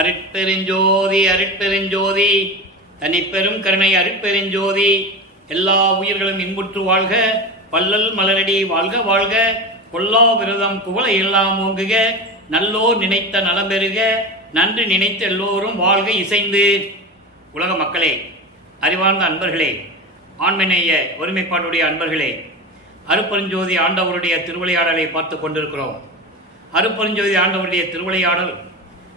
அருட்பெருஞ்சோதி அருட்பெருஞ்சோதி தனிப்பெரும் கருணை அருட்பெருஞ்சோதி. எல்லா உயிர்களும் இன்புற்று வாழ்க, பல்லல் மலரடி வாழ்க வாழ்க, கொல்லா விரதம் குவளை எல்லாம் ஓங்குக, நல்லோர் நினைத்த நலம் பெறுக, நன்று நினைத்த எல்லோரும் வாழ்க இசைந்து. உலக மக்களே, அறிவார்ந்த அன்பர்களே, ஆண்மநேய ஒருமைப்பாட்டுடைய அன்பர்களே, அருட்பெருஞ்சோதி ஆண்டவருடைய திருவிளையாடலை பார்த்து கொண்டிருக்கிறோம். அருட்பெருஞ்சோதி ஆண்டவருடைய திருவிளையாடல்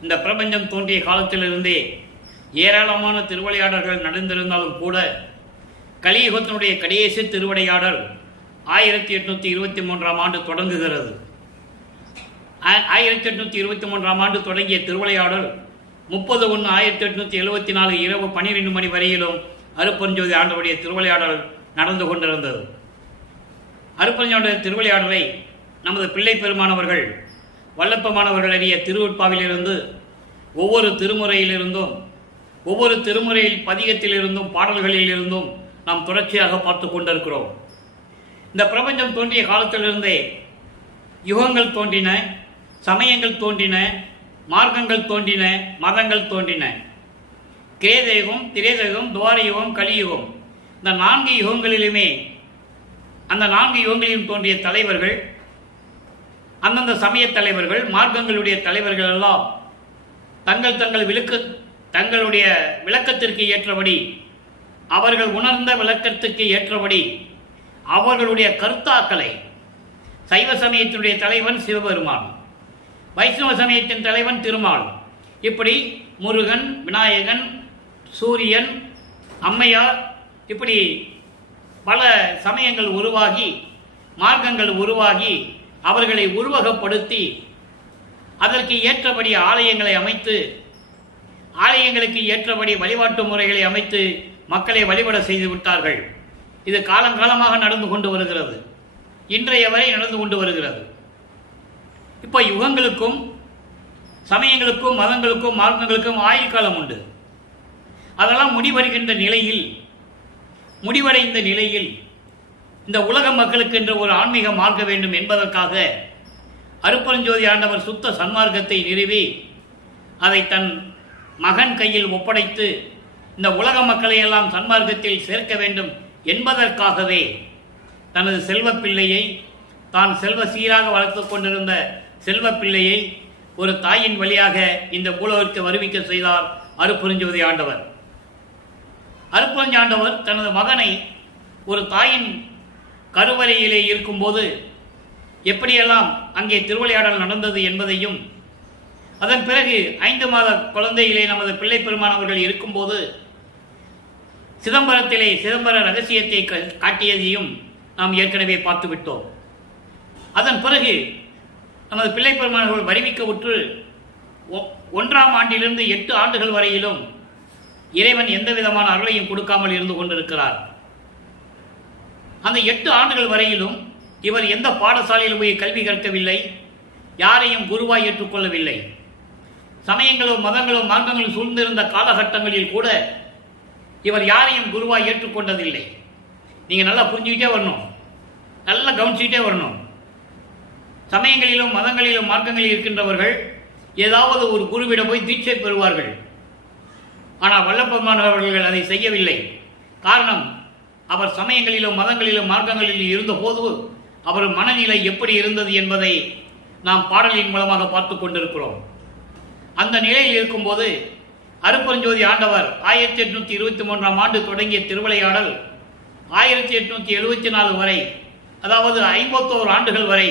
இந்த பிரபஞ்சம் தோன்றிய காலத்திலிருந்தே ஏராளமான திருவிளையாடல்கள் நடந்திருந்தாலும் கூட கலியுகத்தினுடைய கடைசி திருவிளையாடல் 1823ஆம் ஆண்டு தொடங்குகிறது. 1823ஆம் ஆண்டு தொடங்கிய திருவிளையாடல் 30/1/1874 இரவு 12 மணி வரையிலும் அருட்பெருஞ்சோதி ஆண்டவருடைய திருவிளையாடல் நடந்து கொண்டிருந்தது. அருட்பெருஞ்சோதி திருவிளையாடலை நமது பிள்ளை பெருமானவர்கள் வல்லப்பமானவர்கள் அறிய திருவுட்பாவிலிருந்து ஒவ்வொரு திருமுறையிலிருந்தும் ஒவ்வொரு திருமுறையில் பதிகத்திலிருந்தும் பாடல்களில் இருந்தும் நாம் தொடர்ச்சியாக பார்த்து கொண்டிருக்கிறோம். இந்த பிரபஞ்சம் தோன்றிய காலத்திலிருந்தே யுகங்கள் தோன்றின, சமயங்கள் தோன்றின, மார்க்கங்கள் தோன்றின, மதங்கள் தோன்றின. கிரேதயுகம், திரேதயுகம், துவார யுகம், கலியுகம், இந்த 4 யுகங்களிலுமே அந்த 4 யுகங்களிலும் தோன்றிய தலைவர்கள், அந்தந்த சமய தலைவர்கள், மார்க்கங்களுடைய தலைவர்கள் எல்லாம் தங்களுடைய விளக்கத்திற்கு ஏற்றபடி, அவர்கள் உணர்ந்த விளக்கத்திற்கு ஏற்றபடி அவர்களுடைய கருத்தாக்களை, சைவ சமயத்தினுடைய தலைவன் சிவபெருமான், வைஷ்ணவ சமயத்தின் தலைவன் திருமால், இப்படி முருகன், விநாயகன், சூரியன், அம்மையார், இப்படி பல சமயங்கள் உருவாகி, மார்க்கங்கள் உருவாகி, அவர்களை உருவகப்படுத்தி அதற்கு ஏற்றபடி ஆலயங்களை அமைத்து, ஆலயங்களுக்கு ஏற்றபடி வழிபாட்டு முறைகளை அமைத்து மக்களை வழிபட செய்து விட்டார்கள். இது காலங்காலமாக நடந்து கொண்டு வருகிறது, இன்றைய வரை நடந்து கொண்டு வருகிறது. இப்போ யுகங்களுக்கும் சமயங்களுக்கும் மதங்களுக்கும் மார்க்கங்களுக்கும் ஆயுள் காலம் உண்டு. அதெல்லாம் முடிவடைந்த நிலையில் இந்த உலக மக்களுக்கு என்ற ஒரு ஆன்மீக மார்க்க வேண்டும் என்பதற்காக அருட்பெருஞ்சோதி ஆண்டவர் சுத்த சன்மார்க்கத்தை நிறுவி அதை தன் மகன் கையில் ஒப்படைத்து இந்த உலக மக்களை எல்லாம் சன்மார்க்கத்தில் சேர்க்க வேண்டும் என்பதற்காகவே தனது செல்வப்பிள்ளையை, தான் செல்வ சீராக வளர்த்து கொண்டிருந்த செல்வப்பிள்ளையை ஒரு தாயின் வழியாக இந்த பூலோகத்திற்கு வருவிக்க செய்தார் அருட்பெருஞ்சோதி ஆண்டவர். அருட்பெருஞ்சோதி ஆண்டவர் தனது மகனை ஒரு தாயின் கருவறையிலே இருக்கும்போது எப்படியெல்லாம் அங்கே திருவிளையாடல் நடந்தது என்பதையும், அதன் பிறகு 5 மாத குழந்தையிலே நமது பிள்ளை பெருமானவர்கள் இருக்கும்போது சிதம்பர ரகசியத்தை காட்டியதையும் நாம் ஏற்கனவே பார்த்துவிட்டோம். அதன் பிறகு நமது பிள்ளை பெருமானவர்கள் வருவிக்க உற்று 1ஆம் ஆண்டிலிருந்து 8 ஆண்டுகள் வரையிலும் இறைவன் எந்த விதமான அருளையும் கொடுக்காமல் இருந்து கொண்டிருக்கிறார். அந்த 8 ஆண்டுகள் வரையிலும் இவர் எந்த பாடசாலையில் போய் கல்வி கற்கவில்லை, யாரையும் குருவாய் ஏற்றுக்கொள்ளவில்லை. சமயங்களும் மதங்களும் மார்க்கங்களும் சூழ்ந்திருந்த காலகட்டங்களில் கூட இவர் யாரையும் குருவாய் ஏற்றுக்கொண்டதில்லை. நீங்கள் நல்லா புரிஞ்சுக்கிட்டே வரணும், நல்லா கவனிச்சுக்கிட்டே வரணும். சமயங்களிலும் மதங்களிலும் மார்க்கங்களில் இருக்கின்றவர்கள் ஏதாவது ஒரு குருவிடம் போய் தீட்சை பெறுவார்கள். ஆனால் வல்லப்பமானவர்கள் அதை செய்யவில்லை. காரணம், அவர் சமயங்களிலும் மதங்களிலும் மார்க்கங்களிலும் இருந்தபோது அவர் மனநிலை எப்படி இருந்தது என்பதை நாம் பாடலின் மூலமாக பார்த்து கொண்டிருக்கிறோம். அந்த நிலையில் இருக்கும்போது அருட்பெருஞ்சோதி ஆண்டவர் 1823ஆம் ஆண்டு தொடங்கிய திருவிளையாடல் 1874 வரை, அதாவது 51 ஆண்டுகள் வரை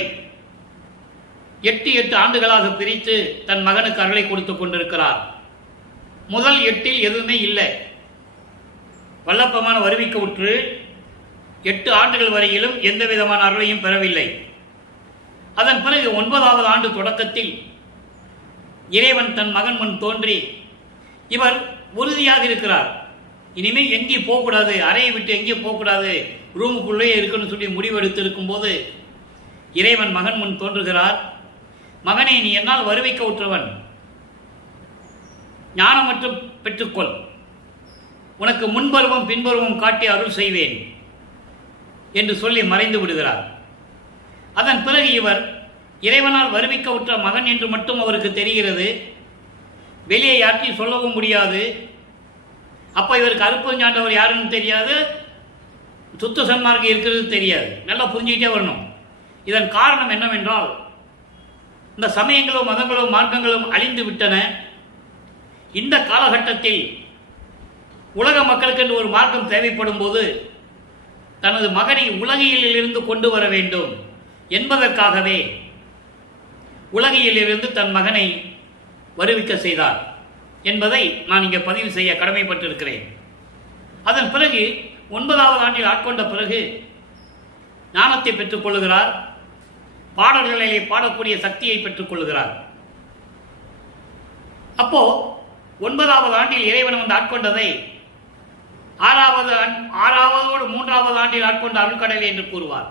8 ஆண்டுகளாக பிரித்து தன் மகனுக்கு அருளை கொடுத்து கொண்டிருக்கிறார். முதல் 8 எதுவுமே இல்லை. வல்லப்பமான வருவிக்க உற்று 8 ஆண்டுகள் வரையிலும் எந்த விதமான அருளையும் பெறவில்லை. அதன் பிறகு 9வது ஆண்டு தொடக்கத்தில் இறைவன் தன் மகன் முன் தோன்றி, இவர் உறுதியாக இருக்கிறார், இனிமேல் எங்கேயும் போகக்கூடாது, அறையை விட்டு எங்கேயும் போகக்கூடாது, ரூமுக்குள்ளே இருக்குன்னு சொல்லி முடிவெடுத்து இருக்கும்போது இறைவன் மகன் முன் தோன்றுகிறார். மகனே, நீ என்னால் வருவிக்க உற்றவன், ஞானம் மட்டும் பெற்றுக்கொள், உனக்கு முன்பருவம் பின்பருவம் காட்டி அருள் செய்வேன் என்று சொல்லி மறைந்து விடுகிறார். அதன் பிறகு இவர் இறைவனால் வருவிக்க உற்ற மகன் என்று மட்டும் அவருக்கு தெரிகிறது. வெளியே யார்ட்டையும் சொல்லவும் முடியாது. அப்போ இவருக்கு அருப்பஞ்சாண்டவர் யாருன்னு தெரியாது, சுத்த சன்மார்க்கம் இருக்கிறது தெரியாது. நல்லா புரிஞ்சுக்கிட்டே வரணும். இதன் காரணம் என்னவென்றால், இந்த சமயங்களும் மதங்களும் மார்க்கங்களும் அழிந்து விட்டன. இந்த காலகட்டத்தில் உலக மக்களுக்கு என்று ஒரு மார்க்கம் தேவைப்படும் போது தனது மகனை உலகியலிலிருந்து கொண்டு வர வேண்டும் என்பதற்காகவே உலகியலிலிருந்து தன் மகனை வருவிக்க செய்தார் என்பதை நான் இங்கே பதிவு செய்ய கடமைப்பட்டிருக்கிறேன். அதன் பிறகு 9வது ஆண்டில் ஆட்கொண்ட பிறகு ஞானத்தை பெற்றுக் கொள்ளுகிறார். பாடல்களிலே பாடக்கூடிய சக்தியை பெற்றுக் கொள்ளுகிறார். அப்போ 9வது ஆண்டில் இறைவன் வந்து ஆட்கொண்டதை 6வது 3வது ஆண்டில் ஆட்கொண்ட அருள்கடலை என்று கூறுவார்.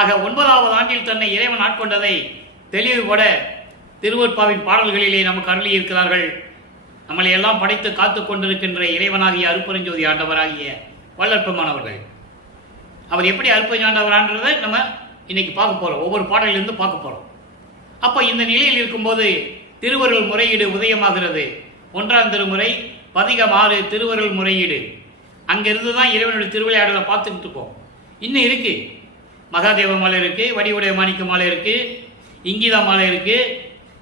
ஆக 9வது ஆண்டில் தன்னை இறைவன் ஆட்கொண்டதை தெளிவுபட திருவருட்பாவின் பாடல்களிலே நமக்கு அருளி இருக்கிறார்கள். நம்மளை எல்லாம் படைத்து காத்து கொண்டிருக்கின்ற இறைவனாகிய அருப்பெருஞ்சோதி ஆண்டவராகிய வல்லற்பமானவர்கள். அவர் எப்படி அருப்பெருஞ்சாண்டவரான்றதை நம்ம இன்னைக்கு பார்க்க போறோம். ஒவ்வொரு பாடலிலிருந்து பார்க்க போறோம். அப்போ இந்த நிலையில் இருக்கும்போது திருவருள் முறையீடு உதயமாகிறது. 1ஆம் திருமுறை பதிகம் 6 திருவருள் முறையீடு. அங்கிருந்து தான் இறைவனுடைய திருவிளையாடலை பார்த்துக்கிட்டு இருக்கோம். இன்னும் இருக்கு. மகாதேவ மாலை இருக்கு, வடிவுடைய மாணிக்க மாலை இருக்கு, இங்கிதா மாலை இருக்கு,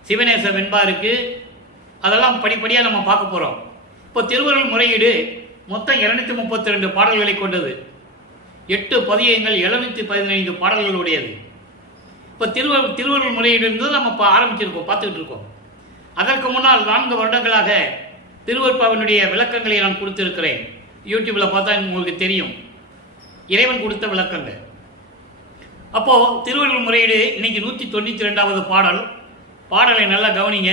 சிவநேச வெண்பா இருக்கு. அதெல்லாம் படிப்படியாக நம்ம பார்க்க போறோம். இப்போ திருவருள் முறையீடு மொத்தம் 232 பாடல்களை கொண்டது. 8 பதியங்கள் 715 பாடல்களுடையது. இப்போ திருவருள் முறையீடு இருந்து நம்ம இப்போ ஆரம்பிச்சிருக்கோம், பார்த்துக்கிட்டு இருக்கோம். அதற்கு முன்னால் 4 வருடங்களாக திருவருட்பாவினுடைய விளக்கங்களை நான் கொடுத்திருக்கிறேன். யூடியூப்ல பார்த்தா உங்களுக்கு தெரியும், இறைவன் கொடுத்த விளக்கங்கள். அப்போ திருவருள் முறையீடு இன்னைக்கு 192வது பாடல். பாடலை நல்லா கவனிங்க.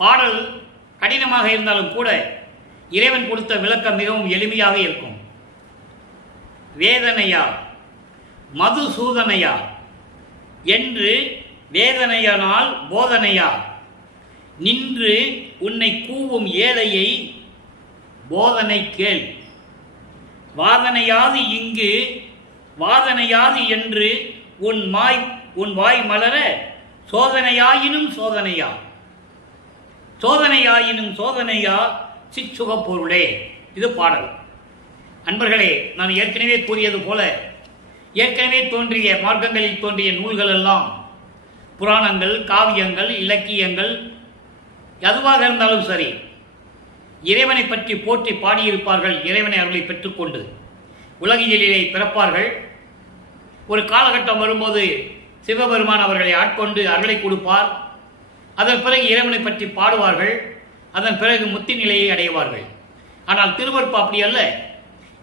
பாடல் கடினமாக இருந்தாலும் கூட இறைவன் கொடுத்த விளக்கம் மிகவும் எளிமையாக இருக்கும். வேதனையா மதுசூதனையா என்று வேதனையனால் போதனையா நின்று உன்னை கூவும் ஏழையை போதனை கேள். வாதனையாது இங்கு வாதனையாது என்று உன் வாய் மலர சோதனையாயினும் சோதனையா சோதனையாயினும் சோதனையா சிச்சுக பொருளே. இது பாடல். அன்பர்களே, நான் ஏற்கனவே கூறியது போல ஏற்கனவே தோன்றிய மார்க்கங்களில் தோன்றிய நூல்கள் எல்லாம் புராணங்கள், காவியங்கள், இலக்கியங்கள் எதுவாக இருந்தாலும் சரி, இறைவனை பற்றி போற்றி பாடியிருப்பார்கள். இறைவனை அருளை பெற்றுக்கொண்டு உலகியலிலே பிறப்பார்கள். ஒரு காலகட்டம் வரும்போது சிவபெருமான் அவர்களை ஆட்கொண்டு அருளை கொடுப்பார். அதன் பிறகு இறைவனை பற்றி பாடுவார்கள். அதன் பிறகு முத்தி நிலையை அடைவார்கள். ஆனால் திருவருட்பா அப்படி அல்ல.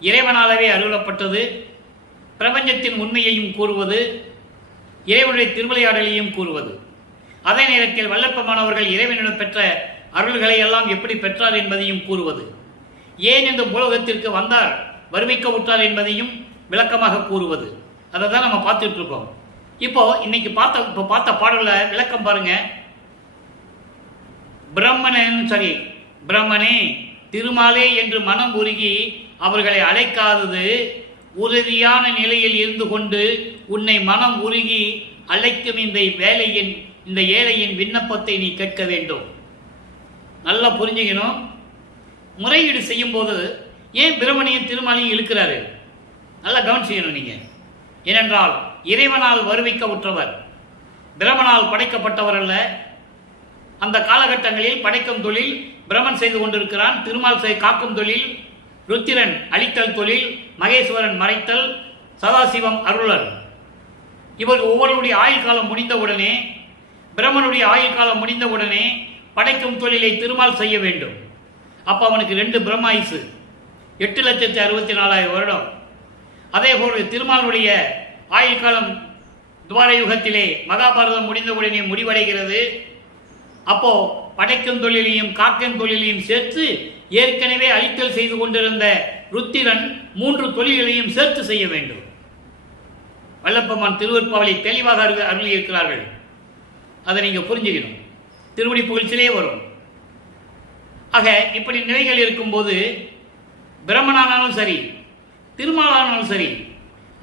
இறைவனாலவே அருளப்பட்டது. பிரபஞ்சத்தின் உண்மையையும் கூறுவது, இறைவனுடைய திருவிளையாடலையும் கூறுவது. அதே நேரத்தில் வல்லற்பமானவர்கள் இறைவனிடம் பெற்ற அருள்களை எல்லாம் எப்படி பெற்றார் என்பதையும் கூறுவது, ஏன் இந்த உலகத்திற்கு வந்தார், வருவிக்க விட்டார் என்பதையும் விளக்கமாக கூறுவது. அதை தான் நம்ம பார்த்துட்டு இருக்கோம். இப்போ இன்னைக்கு பார்த்த பாடல விளக்கம் பாருங்க. பிரம்மனே திருமாலே என்று மனம் உருகி அவர்களை அழைக்காதது உறுதியான நிலையில் இருந்து கொண்டு உன்னை மனம் உருகி அழைக்கும் இந்த ஏழையின் விண்ணப்பத்தை நீ கேட்க வேண்டும். நல்லா புரிஞ்சுக்கணும். முறையீடு செய்யும் போது ஏன் பிரமனையும் திருமாலையும் இழுக்கிறாரு, நல்லா கவனிச்சுக்கணும் நீங்க. ஏனென்றால் இறைவனால் வருவிக்க உற்றவர், பிரமனால் படைக்கப்பட்டவர் அல்ல. அந்த காலகட்டங்களில் படைக்கும் தொழில் பிரமன் செய்து கொண்டிருக்கிறான். திருமால் காக்கும் தொழில் ருத்திரன் அழித்தல் தொழில், மகேஸ்வரன் மறைத்தல், சதாசிவம் அருளல். இவர் ஒவ்வொருடைய ஆயுள் காலம் முடிந்தவுடனே, பிரமனுடைய ஆயுள் காலம் முடிந்தவுடனே படைக்கும் தொழிலை திருமால் செய்ய வேண்டும். அப்ப அவனுக்கு 2 பிரம்மாயுசு, 8,64,000 வருடம். அதே போல் திருமாலுடைய ஆயுள் காலம் துவார யுகத்திலே மகாபாரதம் முடிந்தவுடனே முடிவடைகிறது. அப்போ படைக்கும் தொழிலையும் காக்கும் தொழிலையும் சேர்த்து ஏற்கனவே அழித்தல் செய்து கொண்டிருந்த ருத்திரன் 3 தொழில்களையும் சேர்த்து செய்ய வேண்டும். வல்லப்பமான் திருவருட்பாவை தெளிவாக அருளி இருக்கிறார்கள். அதை நீங்க புரிஞ்சுக்கணும். திருவடி புகழ்ச்சியிலே வரும். ஆக இப்படி நிலைகள் இருக்கும்போது பிரம்மனானாலும் சரி, திருமாலானாலும் சரி,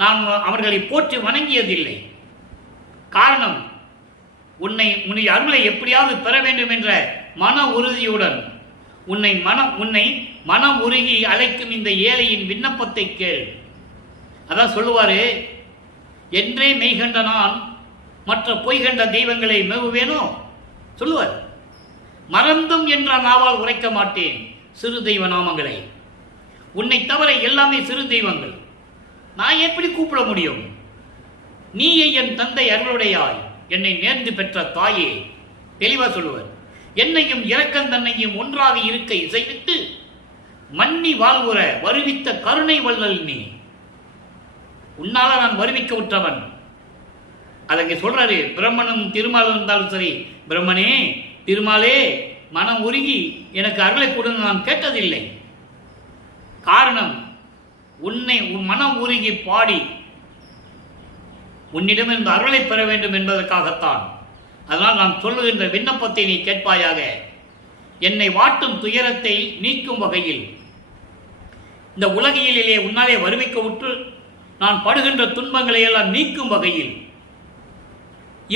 நான் அவர்களை போற்றி வணங்கியதில்லை. காரணம், உன்னுடைய அருளை எப்படியாவது பெற வேண்டும் என்ற மன உறுதியுடன் உன்னை மனம் உருகி அழைக்கும் இந்த ஏழையின் விண்ணப்பத்தை கேள். அதான் சொல்லுவாரு, என்றே மெய்கண்ட நான் மற்ற பொய்கண்ட தெய்வங்களை மேவுவேனோ சொல்லுவார். மறந்தும் என்ற நாவால் உரைக்க மாட்டேன் சிறு தெய்வ நாமங்களை. உன்னை தவிர எல்லாமே சிறு தெய்வங்கள். நான் எப்படி கூப்பிட முடியும்? நீயே என் தந்தை அருளுடையாய், என்னை நேர்ந்து பெற்ற தாயே. தெளிவா சொல்லுவார். என்னையும் இரக்கன் தன்னையும் ஒன்றாக இருக்க இசைவிட்டு மன்னி வாழ்வுற வருவித்த கருணை வள்ளல் நீ. உன்னால நான் வருவிக்க விட்டவன். அதங்க சொல்றாரு, பிரம்மனும் திருமாலும் இருந்தாலும் சரி, பிரம்மனே திருமாலே மனம் உருகி எனக்கு அருளை கொடுங்க நான் கேட்டதில்லை. காரணம், உன்னை உன் மனம் உருகி பாடி உன்னிடமிருந்து அருளை பெற வேண்டும் என்பதற்காகத்தான். அதனால் நான் சொல்லுகின்ற விண்ணப்பத்தை நீ கேட்பாயாக. என்னை வாட்டும் துயரத்தை நீக்கும் வகையில், இந்த உலகியலிலே உன்னாலே வருவிக்க உற்று நான் படுகின்ற துன்பங்களை எல்லாம் நீக்கும் வகையில்,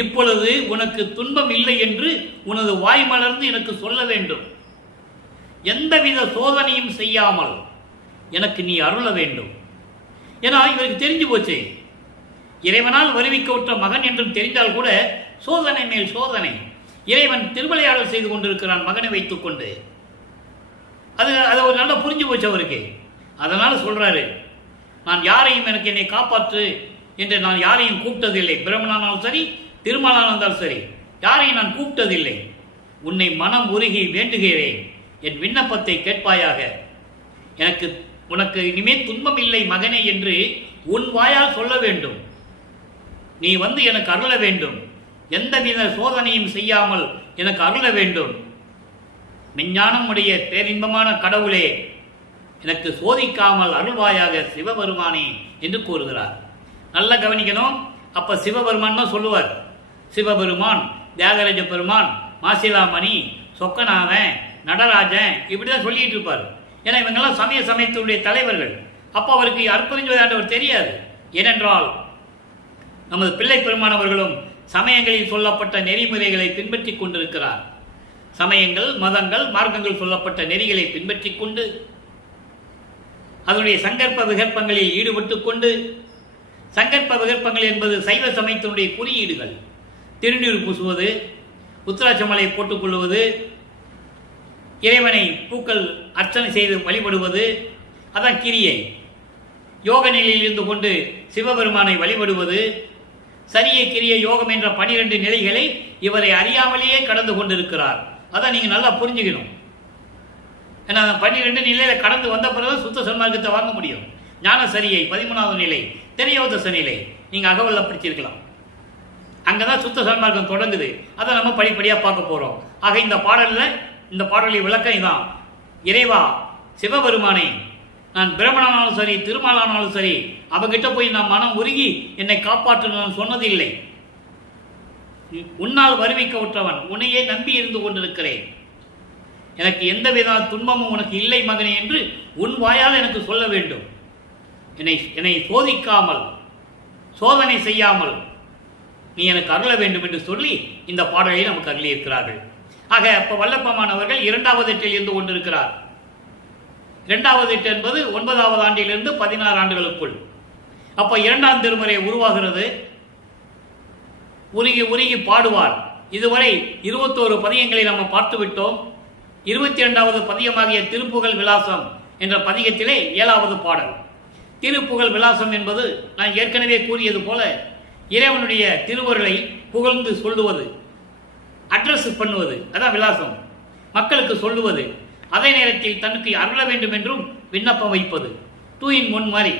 இப்பொழுது உனக்கு துன்பம் இல்லை என்று உனது வாய் மலர்ந்து எனக்கு சொல்ல வேண்டும். எந்தவித சோதனையும் செய்யாமல் எனக்கு நீ அருள வேண்டும். ஏன்னா இவருக்கு தெரிஞ்சு போச்சு, இறைவனால் வருவிக்க விட்ட மகன் என்றும் தெரிந்தால் கூட சோதனை மேல் சோதனை. இறைவன் திருவிளையாடல் செய்து கொண்டிருக்கிறான் மகனை வைத்துக் கொண்டு. அது ஒரு நல்ல புரிஞ்சு போச்சு அவருக்கு. அதனால சொல்றாரு, நான் யாரையும் எனக்கு என்னை காப்பாற்று என்று நான் யாரையும் கூப்பிட்டதில்லை. பிரம்மனானாலும் சரி, திருமாலானாலும் இருந்தாலும் சரி, யாரையும் நான் கூப்பிட்டதில்லை. உன்னை மனம் உருகி வேண்டுகிறேன், என் விண்ணப்பத்தை கேட்பாயாக. உனக்கு இனிமேல் துன்பம் இல்லை மகனே என்று உன் வாயால் சொல்ல வேண்டும். நீ வந்து எனக்கு அருள வேண்டும். எந்தவித சோதனையும் செய்யாமல் எனக்கு அருள வேண்டும். மெஞ்ஞானம் உடைய பேரின்பமான கடவுளே, எனக்கு சோதிக்காமல் அருள்வாயாக சிவபெருமானே என்று கூறுகிறார். நல்லா கவனிக்கணும். அப்ப சிவபெருமான் தான் சொல்லுவார். சிவபெருமான், தியாகராஜ பெருமான், மாசிலாமணி, சொக்கநாதன், நடராஜன் இப்படிதான் சொல்லிட்டு இருப்பார். ஏன்னா இவங்கெல்லாம் சமயத்தினுடைய தலைவர்கள். அப்போ அவருக்கு அற்புதம் தெரியாது. ஏனென்றால் நமது பிள்ளை பெருமானவர்களும் சமயங்களில் சொல்லப்பட்ட நெறிமுறைகளை பின்பற்றி கொண்டிருக்கிறார். சமயங்கள், மதங்கள், மார்க்கங்கள் சொல்லப்பட்ட நெறிகளை பின்பற்றி கொண்டு அதனுடைய சங்கற்ப விகற்பங்களில் ஈடுபட்டு கொண்டு, சங்கற்ப விகற்பங்கள் என்பது சைவ சமயத்தினுடைய குறியீடுகள். திருநீர் பூசுவது, உத்திராட்சமலை போட்டுக்கொள்வது, இறைவனை பூக்கள் அர்ச்சனை செய்து வழிபடுவது, அதான் கிரியை. யோக நிலையில் இருந்து கொண்டு சிவபெருமானை வழிபடுவது, சரிய கிரிய யோகம் என்ற 12 நிலைகளை இவரை அறியாமலேயே கடந்து கொண்டிருக்கிறார். அதான் நீங்க நல்லா புரிஞ்சுக்கணும். ஏன்னா 12 நிலையில கடந்து வந்த பிறகு சுத்த சன்மார்க்கத்தை வாங்க முடியும். ஞான சரியை 13வது நிலை, திரையோதச நிலை, நீங்க அகவல்ல பிடிச்சிருக்கலாம். அங்கதான் சுத்த சன்மார்க்கம் தொடங்குது. அதை நம்ம படிப்படியா பார்க்க போறோம். ஆக இந்த பாடலின் விளக்கம் இதான். இறைவா சிவபெருமானை, நான் பிரம்மனானாலும் சரி, திருமாலானாலும் சரி, அவகிட்ட போய் நான் மனம் உருகி என்னை காப்பாற்ற நான் சொன்னதில்லை. உன்னால் வருவிக்க விட்டவன், உன்னையே நம்பி இருந்து கொண்டிருக்கிறேன். எனக்கு எந்த வித துன்பமும் உனக்கு இல்லை மகனே என்று உன் வாயால் எனக்கு சொல்ல வேண்டும். என்னை சோதிக்காமல், சோதனை செய்யாமல் நீ எனக்கு அருள வேண்டும் என்று சொல்லி இந்த பாடலை நமக்கு அருளியிருக்கிறார்கள். ஆக அப்ப வல்லப்பமானவர்கள் 2வது எட்டில் இருந்து கொண்டிருக்கிறார். 2வது எட்டு என்பது 9வது ஆண்டிலிருந்து 16 ஆண்டுகளுக்குள். அப்ப 2ஆம் திருமுறை உருவாகிறது. உருகி உருகி பாடுவார். இதுவரை 21 பதியங்களை நாம் பார்த்து விட்டோம். 22வது பதியமாகிய திருப்புகழ் விலாசம் என்ற பதிகத்திலே 7வது பாடல். திருப்புகழ் விலாசம் என்பது நான் ஏற்கனவே கூறியது போல இறைவனுடைய திருவருளை புகழ்ந்து சொல்லுவது, அட்ரஸ் பண்ணுவது, அதான் விலாசம். மக்களுக்கு சொல்லுவது, அதே நேரத்தில் தனக்கு அருள வேண்டும் என்றும் விண்ணப்பம் வைப்பது. 2 in 1 மாதிரி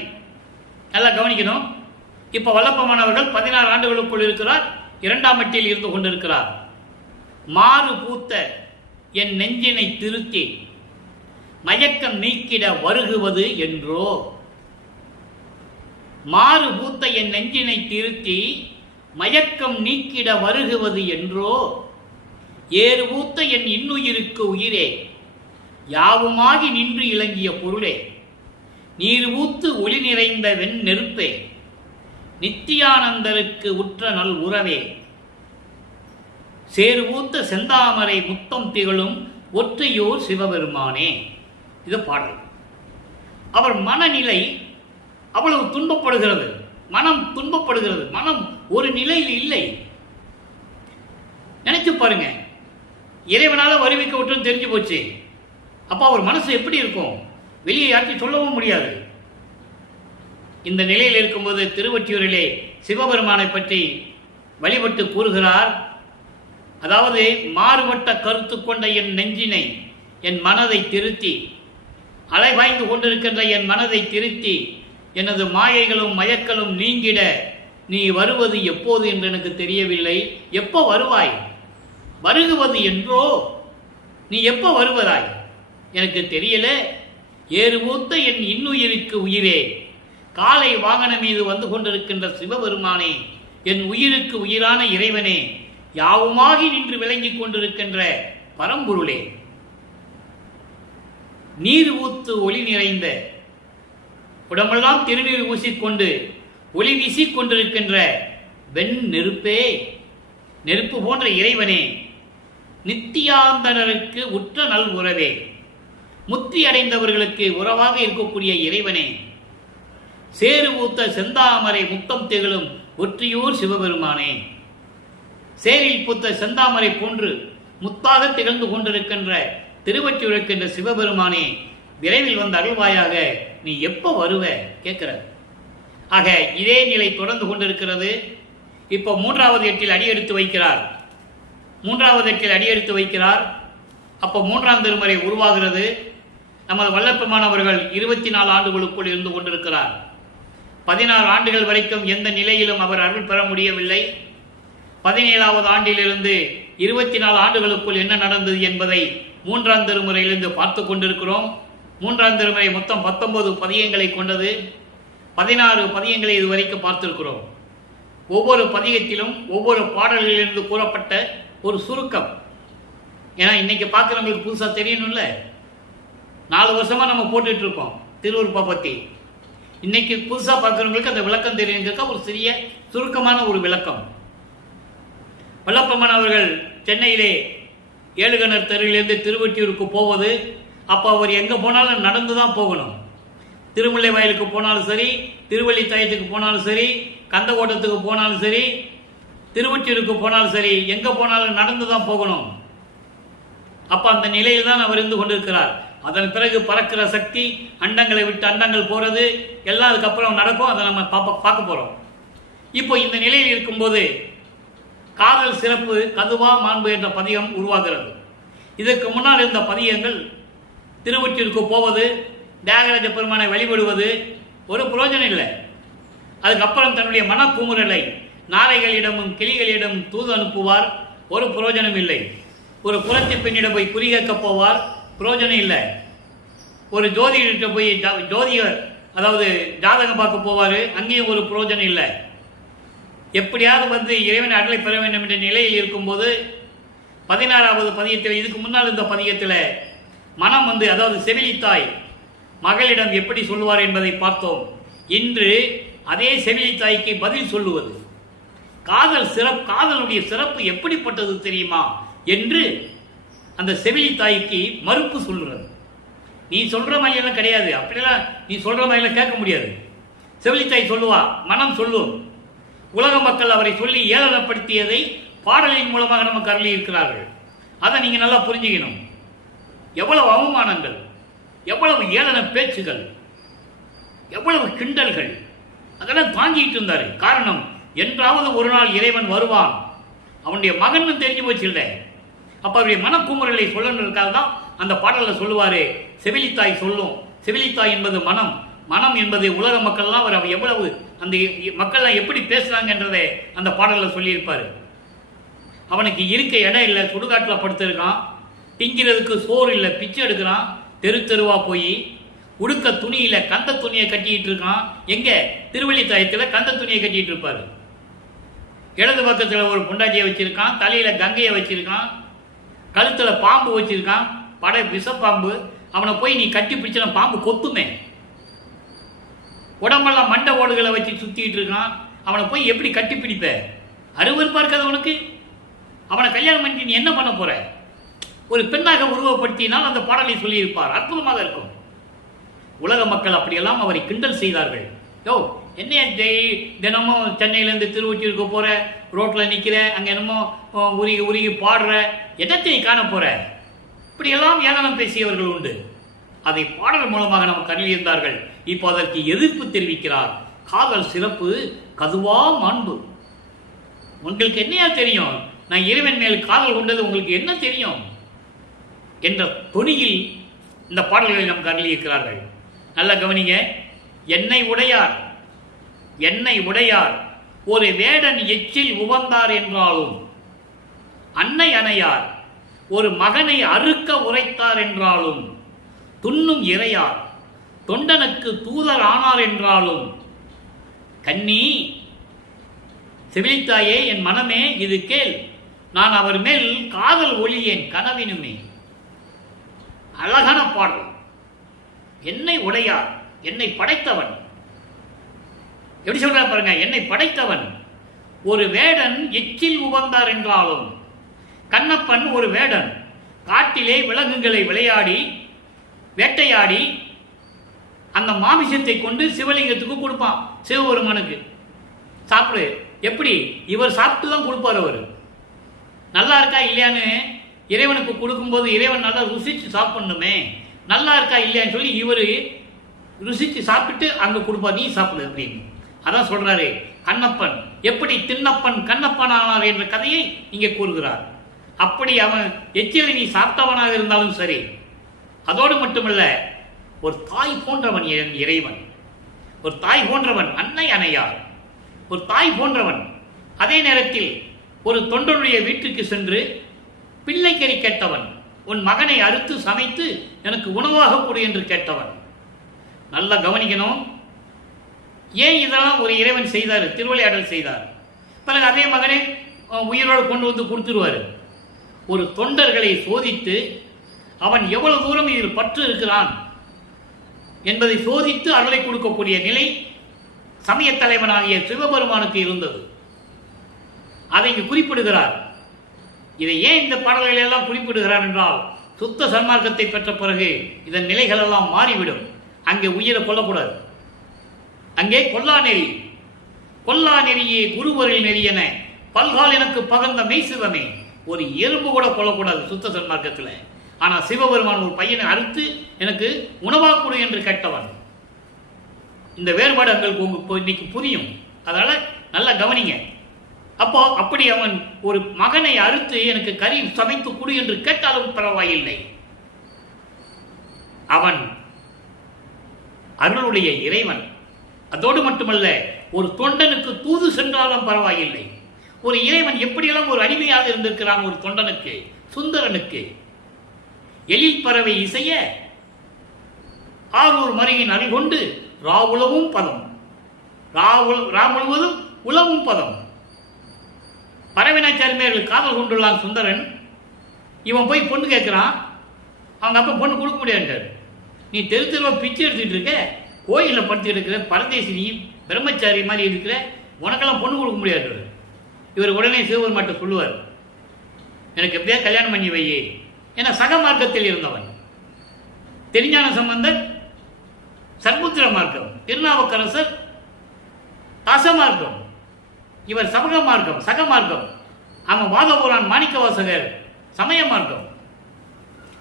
நல்லா கவனிக்கணும். இப்ப வல்லப்பமானவர்கள் 16 ஆண்டுகளுக்குள் இருக்கிறார். 2ஆம் எட்டில் இருந்து கொண்டிருக்கிறார். மாறு பூத்த என் நெஞ்சினை திருத்தி மயக்கம் நீக்கிட வருகுவது என்றோ. மாறு பூத்த என் நெஞ்சினை திருத்தி மயக்கம் நீக்கிட வருகுவது என்றோ. ஏறு பூத்த என் இன்னுயிருக்கு உயிரே, யாவுமாகி நின்று இலங்கிய பொருளே, நீர் ஊத்து ஒளி நிறைந்த வெண் நெருப்பே, நித்தியானந்தருக்கு உற்ற நல் உறவே, சேருவூத்த செந்தாமரை முத்தம் திகழும் ஒற்றையோர் சிவபெருமானே. இது பாடல். அவர் மனநிலை அவ்வளவு துன்பப்படுகிறது, மனம் துன்பப்படுகிறது, மனம் ஒரு நிலையில் இல்லை. நினைச்சு பாருங்க, இறைவனால வருவிக்க விட்டு தெரிஞ்சு போச்சு. அப்ப அவர் மனசு எப்படி இருக்கும்? வெளியே யாருக்கும் சொல்லவும் முடியாது. இந்த நிலையில் இருக்கும்போது திருவொற்றியூரிலே சிவபெருமானை பற்றி வழிபட்டு கூறுகிறார். அதாவது, மாறுபட்ட கருத்து கொண்ட என் நெஞ்சினை, என் மனதை திருத்தி, அலைபாய்ந்து கொண்டிருக்கின்ற என் மனதை திருத்தி, எனது மாயைகளும் மயக்களும் நீங்கிட நீ வருவது எப்போது என்று எனக்கு தெரியவில்லை. எப்போ வருவாய்? வருகுவது என்றோ, நீ எப்போ வருவதாய் எனக்கு தெரியல. ஏறுமூத்த என் இன்னுயிருக்கு உயிரே, காலை வாகன மீது வந்து கொண்டிருக்கின்ற சிவபெருமானே, என் உயிருக்கு உயிரான இறைவனே, யாவுமாகி நின்று விளங்கிக் கொண்டிருக்கின்ற பரம்பொருளே, நீர் ஊத்து ஒளி நிறைந்த, உடம்பெல்லாம் திருநீர் ஊசிக்கொண்டு ஒளி வீசிக் கொண்டிருக்கின்ற வெண் நெருப்பே, நெருப்பு போன்ற இறைவனே, நித்தியாந்தனருக்கு உற்ற நல் உறவே, முத்தி அடைந்தவர்களுக்கு உறவாக இருக்கக்கூடிய இறைவனே, சேரு ஊத்த செந்தாமரை முத்தம் திகழும் ஒற்றியூர் சிவபெருமானே, சேரில் பூத்த செந்தாமரை போன்று முத்தாக திகழ்ந்து கொண்டிருக்கின்ற திருவொற்றியூருக்கின்ற சிவபெருமானே, விரைவில் வந்து அருள்வாயாக, நீ எப்போ வருவ கேட்கிற. ஆக இதே நிலை தொடர்ந்து கொண்டிருக்கிறது. இப்போ மூன்றாவது எட்டில் அடியெடுத்து வைக்கிறார். மூன்றாவது எட்டில் அடியெடுத்து வைக்கிறார். அப்போ மூன்றாம் திருமுறை உருவாகிறது. நமது வல்லப்பெருமானவர்கள் 24 ஆண்டுகளுக்குள் இருந்து கொண்டிருக்கிறார். 16 ஆண்டுகள் வரைக்கும் எந்த நிலையிலும் அவர் அருள் பெற முடியவில்லை. 17வது ஆண்டிலிருந்து 24 ஆண்டுகளுக்குள் என்ன நடந்தது என்பதை மூன்றாம் திருமுறையிலிருந்து பார்த்து கொண்டிருக்கிறோம். மூன்றாம் திருமுறை மொத்தம் 19 பதியங்களை கொண்டது. 16 பதியங்களை இதுவரைக்கும் பார்த்திருக்கிறோம். ஒவ்வொரு பதிகத்திலும் ஒவ்வொரு பாடல்களிலிருந்து கூறப்பட்ட ஒரு சுருக்கம். ஏன்னா இன்னைக்கு பார்க்குறவங்களுக்கு புதுசாக தெரியணும்ல. 4 வருஷமா நம்ம போட்டுட்டு இருக்கோம் திருவருப்பை பற்றி. இன்னைக்கு புதுசாக பார்க்குறவங்களுக்கு அந்த விளக்கம் தெரியுங்க. ஒரு சிறிய சுருக்கமான ஒரு விளக்கம். வல்லப்பெருமான் அவர்கள் சென்னையிலே ஏழுகணர் தெருவிலிருந்து திருவொற்றியூருக்கு போவது. அப்போ அவர் எங்கே போனாலும் நடந்து தான் போகணும். திருமுல்லை வயலுக்கு போனாலும் சரி, திருவள்ளித்தாயத்துக்கு போனாலும் சரி, கந்தகோட்டத்துக்கு போனாலும் சரி, திருவொற்றியூருக்கு போனாலும் சரி, எங்கே போனாலும் நடந்து தான் போகணும். அப்போ அந்த நிலையில் தான் அவர் இருந்து கொண்டிருக்கிறார். அதன் பிறகு பறக்கிற சக்தி, அண்டங்களை விட்டு அண்டங்கள் போகிறது, எல்லாம் அதுக்கப்புறம் நடக்கும். அதை நம்ம பார்க்க போகிறோம். இப்போ இந்த நிலையில் இருக்கும்போது காதல் சிறப்பு கதுவா மாண்பு என்ற பதியம் உருவாகிறது. இதற்கு முன்னால் இருந்த பதியங்கள் திருவொற்றியூருக்கு போவது, தியாகராஜ பெருமானை வழிபடுவது, ஒரு பிரயோஜனம் இல்லை. அதுக்கப்புறம் தன்னுடைய மனக்குமுறலை நாரைகளிடமும் கிளிகளிடம் தூது அனுப்புவார், ஒரு பிரயோஜனம் இல்லை. ஒரு குலத்தி பெண்ணிடம் போய் குறி கேட்க போவார், பிரயோஜனம் இல்லை. ஒரு ஜோதிடர்கிட்ட போய் ஜோதியர் அதாவது ஜாதகம் பார்க்க போவார், அங்கேயும் ஒரு பிரயோஜனம் இல்லை. எப்படியாவது வந்து இறைவன் அருளை பெற வேண்டும் என்ற நிலையில் இருக்கும்போது 16வது பதியத்தில், இதுக்கு முன்னால் இந்த பதியத்தில் மனம் வந்து அதாவது செவிலித்தாய் மகளிடம் எப்படி சொல்லுவார் என்பதை பார்த்தோம். இன்று அதே செவிலித்தாய்க்கு பதில் சொல்லுவது, காதலுடைய சிறப்பு எப்படிப்பட்டது தெரியுமா என்று அந்த செவிலித்தாய்க்கு மறுப்பு சொல்லுறது. நீ சொல்ற மாதிரியெல்லாம் கிடையாது, அப்படியெல்லாம் நீ சொல்ற மாதிரிலாம் கேட்க முடியாது. செவிலித்தாய் சொல்லுவா, மனம் சொல்லும். உலக மக்கள் அவரை சொல்லி ஏளனப்படுத்தியதை பாடலின் மூலமாக நமக்கு அருளி இருக்கிறார்கள். அதை நீங்க நல்லா புரிஞ்சுக்கணும். எவ்வளவு அவமானங்கள், எவ்வளவு ஏளன பேச்சுகள், எவ்வளவு கிண்டல்கள், அதெல்லாம் தாங்கிட்டு இருந்தாரு. காரணம், என்றாவது ஒரு நாள் இறைவன் வருவான், அவனுடைய மகன் தெரிஞ்சு போச்சு இல்லை. அப்ப அவருடைய மனக்குமுறலை சொல்லணுக்காக தான் அந்த பாடலில் சொல்லுவாரு, செவிலித்தாய் சொல்லும். செவிலித்தாய் என்பது மனம், மனம் என்பது உலக மக்கள்லாம் அவர் எவ்வளவு அந்த மக்கள்லாம் எப்படி பேசுறாங்கன்றதை அந்த பாடலில் சொல்லியிருப்பாரு. அவனுக்கு இருக்க இடம் இல்லை, சுடுகாட்டில் படுத்திருக்கான், திங்கிறதுக்கு சோறு இல்லை, பிச்சை எடுக்கிறான், தெருவா போய் உடுக்க துணியில கந்த துணியை கட்டிட்டு இருக்கான். எங்க? திருவள்ளித்தாயத்தில் கந்த துணியை கட்டிட்டு இருப்பாரு. இடது பக்கத்தில் ஒரு பொண்டாட்டியை வச்சிருக்கான், தலையில கங்கையை வச்சிருக்கான், கழுத்துல பாம்பு வச்சிருக்கான், விஷப்பாம்பு. அவனை போய் நீ கட்டி பிடிச்ச பாம்பு கொத்துமே. உடம்பெல்லாம் மண்டை ஓடுகளை வச்சு சுத்திட்டு இருக்கான். அவனை போய் எப்படி கட்டி பிடிப்ப? அருவருப்பா இருக்காது உனக்கு? அவனை கல்யாணம் பண்ணி நீ என்ன பண்ண போற? ஒரு பெண்ணாக உருவப்படுத்தினால் அந்த பாடலை சொல்லியிருப்பார். அற்புதமாக இருக்கும். உலக மக்கள் அப்படியெல்லாம் அவரை கிண்டல் செய்தார்கள். யோ, என்ன தினமும் சென்னையிலேருந்து திருவொற்றியூருக்கு போற, ரோட்ல நிற்கிற, அங்கே என்னமோ உருகி உருகி பாடுற, எதத்தை காண போற? இப்படியெல்லாம் ஏளனம் பேசியவர்கள் உண்டு. அதை பாடல் மூலமாக நமக்கு அறிவித்தார்கள். இப்போ அதற்கு எதிர்ப்பு தெரிவிக்கிறார். காதல் சிறப்பு, கதுவா மாண்பு. உங்களுக்கு என்னையா தெரியும்? நான் இறைவன் மேல் காதல் கொண்டது உங்களுக்கு என்ன தெரியும் என்ற தொனியில் இந்த பாடல்களை நமக்கு அருளியிருக்கிறார்கள். நல்ல கவனிங்க. என்னை உடையார் ஒரு வேடன் எச்சில் உவந்தார் என்றாலும், அன்னை அணையார் ஒரு மகனை அறுக்க உரைத்தார் என்றாலும், துண்ணும் இறையார் தொண்டனுக்கு தூதர் ஆனார் என்றாலும், கண்ணி செவிலித்தாயே, என் மனமே இது கேள், நான் அவர் மேல் காதல் ஒளியேன் கனவினுமே. அழகான பாடல். என்னை உடையார், என்னை படைத்தவன். எப்படி சொல்ற பாருங்க, என்னை படைத்தவன் ஒரு வேடன் எச்சில் உவந்தார் என்றாலும், கண்ணப்பன் ஒரு வேடன் காட்டிலே விலங்குகளை விளையாடி வேட்டையாடி அந்த மாமிசத்தை கொண்டு சிவலிங்கத்துக்கு கொடுப்பான். சிவபெருமானுக்கு சாப்பிடு. எப்படி? இவர் சாப்பிட்டு தான் கொடுப்பார். அவர் நல்லா இருக்கா இல்லையான்னு இறைவனுக்கு கொடுக்கும்போது இறைவன் நல்லா ருசிச்சு சாப்பிடணுமே. நல்லா இருக்கா இல்லையான்னு சொல்லி இவர் ருசிச்சு சாப்பிட்டு அங்கே கொடுப்பா, நீ சாப்பிடு அப்படின்னு. அதான் சொல்றாரு கண்ணப்பன் எப்படி திண்ணப்பன் கண்ணப்பன் ஆனார் என்ற கதையை இங்கே கூறுகிறார். அப்படி அவன் எச்சிலை நீ சாப்பிட்டவனாக இருந்தாலும் சரி. அதோடு மட்டுமல்ல, ஒரு தாய் போன்றவன் இறைவன். ஒரு தாய் போன்றவன், அன்னை அணையார் ஒரு தாய் போன்றவன். அதே நேரத்தில் ஒரு தொண்டனுடைய வீட்டுக்கு சென்று பிள்ளைக்கறி கேட்டவன், உன் மகனை அறுத்து சமைத்து எனக்கு உணவாக கொடு என்று கேட்டவன். நல்லா கவனிக்கணும். ஏன் இதெல்லாம் ஒரு இறைவன் செய்தார்? திருவிளையாடல் செய்தார். பிறகு அதே மகனை உயிரோடு கொண்டு வந்து கொடுத்துருவார். ஒரு தொண்டர்களை சோதித்து அவன் எவ்வளவு தூரம் இதில் பற்று இருக்கிறான் என்பதை சோதித்து அருளை கொடுக்கக்கூடிய நிலை சமய தலைவனாகிய சிவபெருமானுக்கு இருந்தது. அதை இங்கு குறிப்பிடுகிறார். இதை ஏன் இந்த பாடல்களை எல்லாம் குறிப்பிடுகிறார் என்றால், சுத்த சன்மார்க்கத்தை பெற்ற பிறகு இதன் நிலைகள் எல்லாம் மாறிவிடும். அங்கே உயிரை கொல்லக்கூடாது. அங்கே கொல்லா நெறியே குருவரில் நெறியன பல்கால் எனக்கு பகர்ந்த மெய்சிவமே. ஒரு எறும்பு கூட கொல்லக்கூடாது சுத்த சன்மார்க்கத்தில். ஆனால் சிவபெருமான் ஒரு பையனை அறுத்து எனக்கு உணவாக்குடு என்று கேட்டவன். இந்த வேறுபாடு உங்களுக்கு இன்னைக்கு புரியும். அதனால நல்லா கவனிங்க. அப்போ அப்படி அவன் ஒரு மகனை அறுத்து எனக்கு கறி சமைத்து கொடு என்று கேட்டாலும் பரவாயில்லை. அவன் அருளுடைய இறைவன். அதோடு மட்டுமல்ல, ஒரு தொண்டனுக்கு தூது சென்றாலும் பரவாயில்லை. ஒரு இறைவன் எப்படியெல்லாம் ஒரு அடிமையாக இருந்திருக்கிறான் ஒரு தொண்டனுக்கு, சுந்தரனுக்கு. எழில் பறவை இசைய ஆரூர் மருகின் அறிகொண்டு ராவுலவும் பதம், ராமுழுவதும் உலவும் பதம். பறவைனாச்சாரி மேல் காதல் கொண்டுள்ளான் சுந்தரன். இவன் போய் பொண்ணு கேட்கிறான். அவங்க அப்பா பொண்ணு கொடுக்க முடியாது. நீ தெரு தெருவா பிச்சை எடுத்துட்டு இருக்க, கோயிலில் படுத்துட்டு இருக்கிற, பரதேசி நீ பிரம்மச்சாரி மாதிரி இருக்கிற, உனக்கெல்லாம் பொண்ணு கொடுக்க முடியாது. இவர் உடனே சிவபெருமாட்ட சொல்லுவார், எனக்கு எப்படியா கல்யாணம் பண்ணி வையே. ஏன்னா சக மார்க்கத்தில் இருந்தவன். திருஞான சம்பந்தர் சர்புத்திர மார்க்கம், திருநாவுக்கரசர் தாச மார்க்கம், இவர் சமக மார்க்கம், சக மார்க்கம். அவன் வாதபுரான் மாணிக்க வாசகர் சமய மார்க்கம்.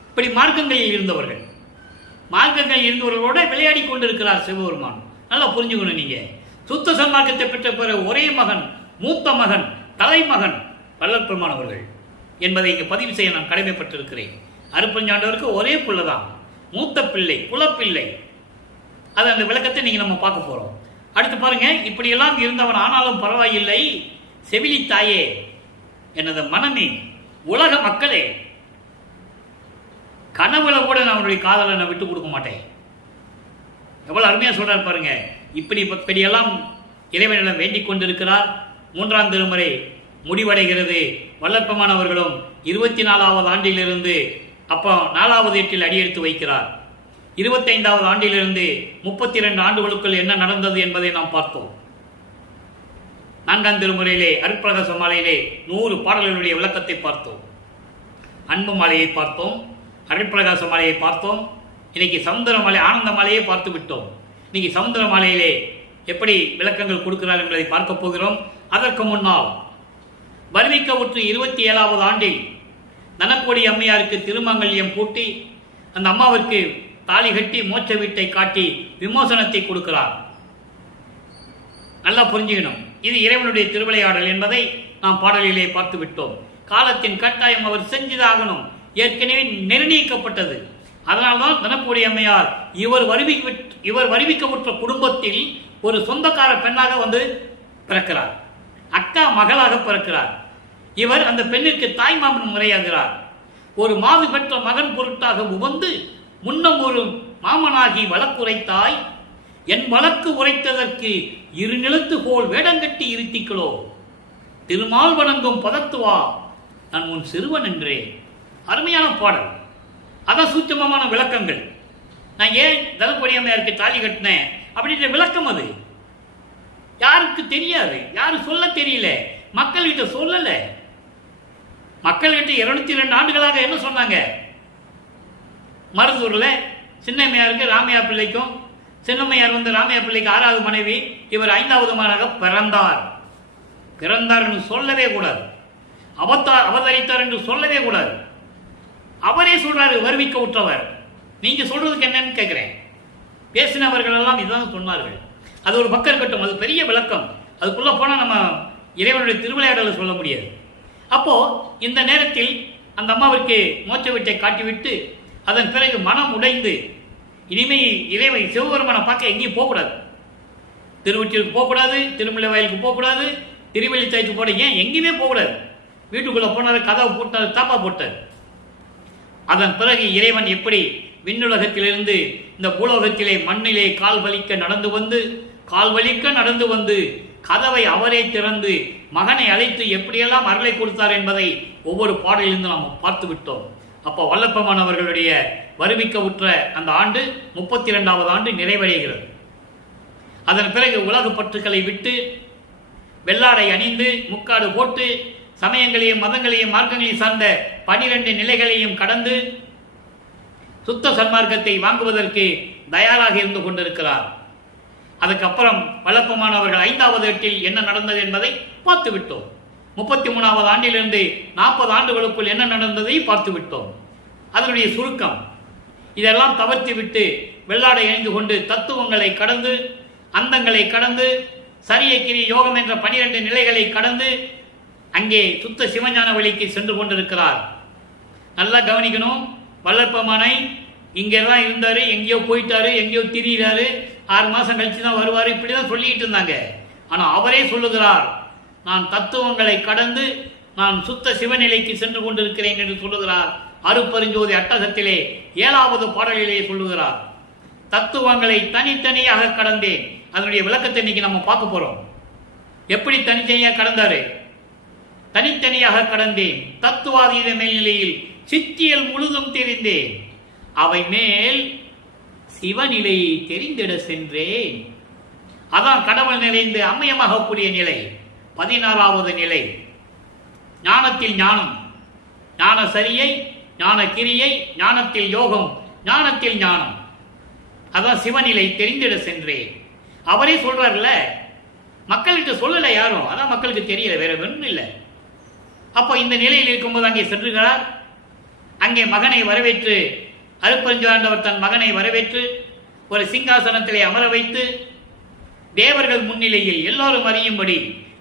இப்படி மார்க்கங்களில் இருந்தவர்கள். மார்க்கங்கள் இருந்தவர்களோட விளையாடி கொண்டிருக்கிறார் சிவபெருமான். நல்லா புரிஞ்சுக்கணும். நீங்க சுத்த சன்மார்க்கத்தை பெற்ற பிற ஒரே மகன், மூத்த மகன், தலைமகன் வள்ளற்பெருமான் அவர்கள் என்பதை இங்கு பதிவு செய்ய நான் கடமைப்பட்டிருக்கிறேன். அருப்பஞ்சாண்டவருக்கு ஒரே பிள்ளைதான், மூத்த பிள்ளை, குலப்பிள்ளை. அது அந்த விளக்கத்தை நீங்க நம்ம பார்க்க போறோம். அடுத்து பாருங்க. இப்படியெல்லாம் இருந்தவன் ஆனாலும் பரவாயில்லை, செவிலி தாயே, எனது மனமே, உலக மக்களே, கனவுல கூட நான் அவனுடைய காதலை நான் விட்டு கொடுக்க மாட்டேன். எவ்வளவு அருமையா சொல்றாரு பாருங்க. இப்படியெல்லாம் இறைவனிடம் வேண்டிக் கொண்டிருக்கிறார். 3ஆம் திருமுறை முடிவடைகிறது. வல்லற்பெருமான் அவர்களும் 24வது ஆண்டிலிருந்து அப்போ 4வது எட்டில் அடியெடுத்து வைக்கிறார். 25வது ஆண்டிலிருந்து 32 ஆண்டுகளுக்குள் என்ன நடந்தது என்பதை நாம் பார்த்தோம். 4ஆம் திருமுறையிலே அருட்பிரகாச மாலையிலே 100 பாடல்களுடைய விளக்கத்தை பார்த்தோம். அன்பு மாலையை பார்த்தோம், அருட்பிரகாச மாலையை பார்த்தோம். இன்னைக்கு சமுத்திர மாலை, ஆனந்த மாலையை பார்த்து விட்டோம். இன்னைக்கு சமுத்திர மாலையிலே எப்படி விளக்கங்கள் கொடுக்கிறார் என்பதை பார்க்க போகிறோம். அதற்கு முன்னால் வருவிக்கவுற்று 27வது ஆண்டில் தனக்கோடி அம்மையாருக்கு திருமங்கல்யம் பூட்டி அந்த அம்மாவிற்கு தாலி கட்டி மோட்ச வீட்டை காட்டி விமோசனத்தை கொடுக்கிறார். நல்லா புரிஞ்சுக்கணும், இது இறைவனுடைய திருவிளையாடல் என்பதை நாம் பாடலிலே பார்த்து விட்டோம். காலத்தின் கட்டாயம் அவர் செஞ்சுதாகணும், ஏற்கனவே நிர்ணயிக்கப்பட்டது. அதனால்தான் தனக்கோடி அம்மையார் இவர் வருவிக்கவுற்ற குடும்பத்தில் ஒரு சொந்தக்கார பெண்ணாக வந்து பிறக்கிறார். அக்கா மகளாக பிறக்கிறார். இவர் அந்த பெண்ணிற்கு தாய் மாமன் முறையாகிறார். ஒரு மாது பெற்ற மகன் பொருட்டாக உவந்து முன்னம் ஒரு மாமனாகி வழக்குரைத்தாய், என் வழக்கு உரைத்ததற்கு 2 நிலத்து போல் வேடங்கட்டி இருத்திக்களோ, திருமால் வணங்கும் பதத்துவா நான் உன் சிறுவன் என்றேன். அருமையான பாடல், அதான் சூட்சமமான விளக்கங்கள். நான் ஏன் தனக்கோடி அம்மையாருக்கு தாலி கட்டினேன் அப்படின்ற விளக்கம் அது. யாருக்கு தெரியாது, யாரும் சொல்ல தெரியல, மக்கள்கிட்ட சொல்லல. மக்கள்கிட்ட 202 ஆண்டுகளாக என்ன சொன்னாங்க? மருதூர்ல சின்னம்மையாருக்கு ராமையா பிள்ளைக்கும், சின்னம்மையார் வந்து ராமையா பிள்ளைக்கு 6வது மனைவி, இவர் 5வது மகனாக பிறந்தார் என்று சொல்லவே கூடாது. அவதரித்தார் என்று சொல்லவே கூடாது. அவரே சொல்றாரு வருவிக்க உற்றவர். நீங்க சொல்றதுக்கு என்னன்னு கேட்கிறேன். பேசினவர்கள் எல்லாம் இதுதான் சொன்னார்கள். அது ஒரு பக்கம் இருக்கட்டும், அது பெரிய விளக்கம். அதுக்குள்ள போனா நம்ம இறைவனுடைய திருவிளையாடலை சொல்ல முடியாது. அப்போ இந்த நேரத்தில் அந்த அம்மாவிற்கு மோட்ச வீட்டை காட்டிவிட்டு அதன் பிறகு மனம் உடைந்து இனிமே இறைவன் சிவபெருமானை பார்க்க எங்கேயும் போகக்கூடாது, திருவொற்றியூருக்கு போகக்கூடாது, திருமலை வயலுக்கு போகக்கூடாது, திருவெள்ளித்தாய்க்கு போட, ஏன் எங்கேயுமே போகக்கூடாது. வீட்டுக்குள்ள போனாரு, கதவை போட்டாரு, தாப்பா போட்டார். அதன் பிறகு இறைவன் எப்படி விண்ணுலகத்திலிருந்து இந்த பூலோகத்திலே மண்ணிலே கால் வலிக்க நடந்து வந்து கதவை அவரே திறந்து மகனை அழைத்து எப்படியெல்லாம் அருளை கொடுத்தார் என்பதை ஒவ்வொரு பாடலிலிருந்து நாம் பார்த்து விட்டோம். அப்போ வல்லப்பெருமான் அவர்களுடைய வருவிக்க உற்ற அந்த ஆண்டு 32வது ஆண்டு நிறைவடைகிறது. அதன் பிறகு உலக பற்றுக்களை விட்டு வெள்ளாடை அணிந்து முக்காடு போட்டு சமயங்களையும் மதங்களையும் மார்க்கங்களையும் சார்ந்த 12 நிலைகளையும் கடந்து சுத்த சன்மார்க்கத்தை வாங்குவதற்கு தயாராக இருந்து கொண்டிருக்கிறார். அதுக்கப்புறம் வல்லப்பெருமான் அவர்கள் 5வது ஏட்டில் என்ன நடந்தது என்பதை பார்த்து விட்டோம். 33வது ஆண்டிலிருந்து 40 ஆண்டுகளுக்குள் என்ன நடந்ததை பார்த்து விட்டோம். அதனுடைய சுருக்கம் இதெல்லாம் தவிர்த்து விட்டு வெள்ளாடை அணிந்து கொண்டு தத்துவங்களை கடந்து, அந்தங்களை கடந்து, சரிய கிரி யோகம் என்ற 12 நிலைகளை கடந்து அங்கே சுத்த சிவஞான வழிக்கு சென்று கொண்டிருக்கிறார். நல்லா கவனிக்கணும், வல்லப்பெருமானை இங்கெல்லாம் இருந்தாரு, எங்கேயோ போயிட்டாரு, எங்கேயோ திரியிறாரு, 6 மாசம் கழிச்சு தான் வருவார், இப்படிதான் சொல்லிட்டு இருந்தாங்க. ஆனா அவரே சொல்லுகிறார், நான் தத்துவங்களை கடந்து நான் சுத்த சிவநிலைக்கு சென்று கொண்டிருக்கிறேன் என்று சொல்லுகிறார். அருப்பெருஞ்சோதி அட்டகத்திலே 7வது பாடலிலே சொல்லுகிறார், தத்துவங்களை தனித்தனியாக கடந்தேன். அதனுடைய விளக்கத்தை இன்னைக்கு நம்ம பார்க்க போறோம். எப்படி தனித்தனியாக கடந்தாரு? தனித்தனியாக கடந்தேன், தத்துவாதீத மேல்நிலையில் சித்தியல் முழுதும் தெரிந்தேன், அவை மேல் சிவநிலையை தெரிந்திட சென்றேன். அதான் கடவுள் நிறைந்து அம்மயமாகக்கூடிய நிலை. 16வது நிலை ஞானத்தில் ஞானம், ஞான சரியை, ஞான கிரியை, ஞானத்தில் யோகம், ஞானத்தில் ஞானம். அதான் சிவநிலை தெரிந்திட சென்றேன். அவரே சொல்றாருல, மக்கள்கிட்ட சொல்லல யாரும், அதான் மக்களுக்கு தெரியல, வேற ஒன்றும் இல்லை. அப்போ இந்த நிலையில் இருக்கும்போது அங்கே சென்றுகிறார். அங்கே மகனை வரவேற்று, அருட்பெருஞ்சாண்டவர் தன் மகனை வரவேற்று ஒரு சிங்காசனத்திலே அமர வைத்து தேவர்கள் முன்னிலையில் எல்லாரும் அறியும்படி,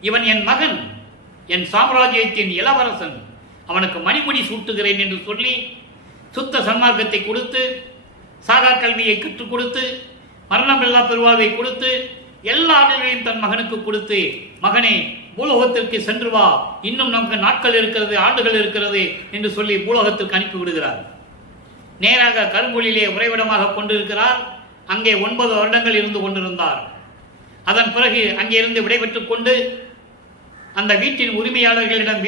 இவன் என் மகன், என் சாம்ராஜ்யத்தின் இளவரசன், அவனுக்கு மணிமுடி சூட்டுகிறேன் என்று சொல்லி சுத்த சன்மார்க்கத்தை கொடுத்து, சாகா கல்வியை கற்றுக் கொடுத்து, மரணமில்லா பெருவாழ்வை கொடுத்து, எல்லா ஆண்டுகளையும் தன் மகனுக்கு கொடுத்து, மகனே பூலோகத்திற்கு சென்று வா, இன்னும் நமக்கு நாட்கள் இருக்கிறது, ஆண்டுகள் இருக்கிறது என்று சொல்லி பூலோகத்திற்கு அனுப்பி விடுகிறார். நேராக கருங்கோளிலே உறைவிடமாக கொண்டிருக்கிறார். அங்கே 9 வருடங்கள் இருந்து கொண்டிருந்தார். அதன் பிறகு அங்கே இருந்து விடைபெற்றுக் கொண்டு அந்த வீட்டின் உரிமையாளர்களிடம்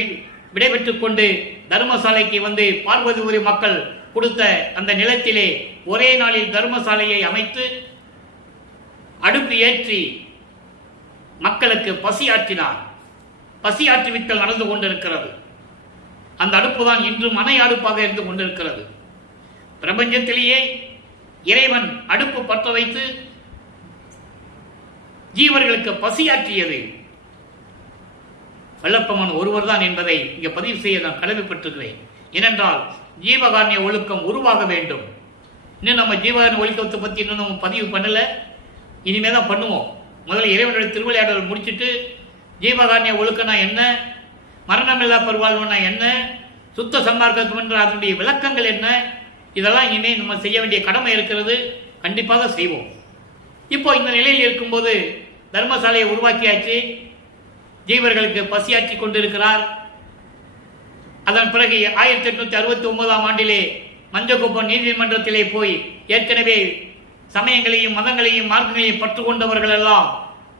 விடைபெற்றுக் கொண்டு தர்மசாலைக்கு வந்து பார்வதிபுரி மக்கள் கொடுத்த அந்த நிலத்திலே ஒரே நாளில் தர்மசாலையை அமைத்து அடுப்பு ஏற்றி மக்களுக்கு பசியாற்றினார். பசி ஆற்றுவித்தல் நடந்து கொண்டிருக்கிறது. அந்த அடுப்பு தான் இன்றும் அணை அடுப்பாக இருந்து கொண்டிருக்கிறது. பிரபஞ்சத்திலேயே இறைவன் அடுப்பு பற்ற வைத்து ஜீவர்களுக்கு பசியாற்றியது வல்லப்பமன் ஒருவர் தான் என்பதை இங்கே பதிவு செய்ய நான் கடமைப்பட்டிருக்கிறேன். ஏனென்றால் ஜீவகாரண்ய ஒழுக்கம் உருவாக வேண்டும். இன்னும் நம்ம ஜீவகாரண்ய ஒழுக்கத்தை பற்றி இன்னும் நம்ம பதிவு பண்ணலை, இனிமே தான் பண்ணுவோம். முதல்ல இறைவனுடைய திருவிளையாடல் முடிச்சுட்டு ஜீவகாரண்ய ஒழுக்கம்னா என்ன, மரணமில்லா பெருவாழ்வுனா என்ன, சுத்த சன்மார்க்கம் என்ற அதனுடைய விளக்கங்கள் என்ன, இதெல்லாம் இனிமேல் நம்ம செய்ய வேண்டிய கடமை இருக்கிறது. கண்டிப்பாக செய்வோம். இப்போ இந்த நிலையில் இருக்கும்போது தர்மசாலையை உருவாக்கியாச்சு, ஜீவர்களுக்கு பசியாற்றி கொண்டிருக்கிறார். அதன் பிறகு 1869ஆம் ஆண்டிலே மஞ்சக்குப்பம் நீதிமன்றத்திலே போய் ஏற்கனவே சமயங்களையும் மதங்களையும் மார்க்கங்களையும் பற்று கொண்டவர்கள் எல்லாம்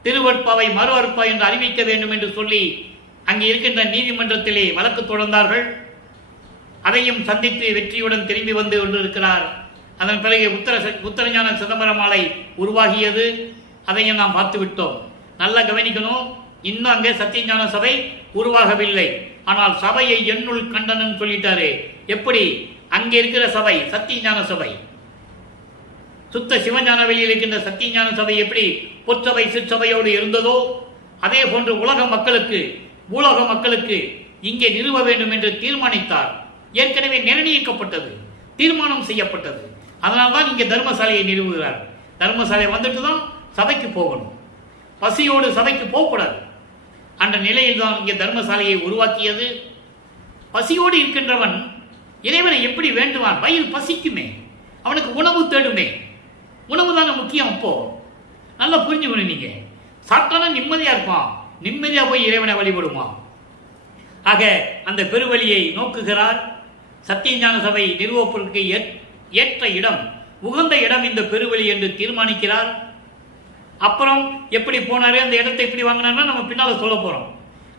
திருவற்பாவை மறு அறுப்பா என்று அறிவிக்க வேண்டும் என்று சொல்லி அங்கே இருக்கின்ற நீதிமன்றத்திலே வழக்கு தொடர்ந்தார்கள். அதையும் சந்தித்து வெற்றியுடன் திரும்பி வந்து கொண்டிருக்கிறார். அதன் பிறகு உத்தரஞான சிதம்பரம் மாலை உருவாகியது. அதையும் நாம் பார்த்து விட்டோம். நல்லா கவனிக்கணும், இன்னும் அங்கே சத்தியஞான சபை உருவாகவில்லை. ஆனால் சபையை என்னுள் கண்டனன் சொல்லிட்டாரு. எப்படி அங்கே இருக்கிற சபை சத்தியஞான சபை, சுத்த சிவஞான வெளியில் இருக்கின்ற சத்தியஞான சபை எப்படி பொற்சபை சிற்சபையோடு இருந்ததோ அதே போன்று உலக மக்களுக்கு பூலோக மக்களுக்கு இங்கே நிறுவ வேண்டும் என்று தீர்மானித்தார். ஏற்கனவே நிர்ணயிக்கப்பட்டது, தீர்மானம் செய்யப்பட்டது. அதனால்தான் இங்கே தர்மசாலையை நிறுவுகிறார். தர்மசாலை வந்துட்டு தான் சபைக்கு போகணும், பசியோடு சபைக்கு போகக்கூடாது. அந்த நிலையில் தான் இங்கே தர்மசாலையை உருவாக்கியது. பசியோடு இருக்கின்றவன் இறைவனை எப்படி வேண்டுவான்? வயிறு பசிக்குமே, அவனுக்கு உணவு தேடுமே. உணவு தானே முக்கியம். அப்போ நல்லா புரிஞ்சுக்கணும். நீங்க சாப்பிட்டானா நிம்மதியா இருப்பான், நிம்மதியா போய் இறைவனை வழிபடுமா. ஆக அந்த பெருவழியை நோக்குகிறார். சத்தியஞான சபை நிறுவப்பதற்கு ஏற்ற இடம், உகந்த இடம் இந்த பெருவழி என்று தீர்மானிக்கிறார். அப்புறம் எப்படி போனாரு, அந்த இடத்தை எப்படி வாங்கினார்னா நம்ம பின்னால சொல்ல போறோம்.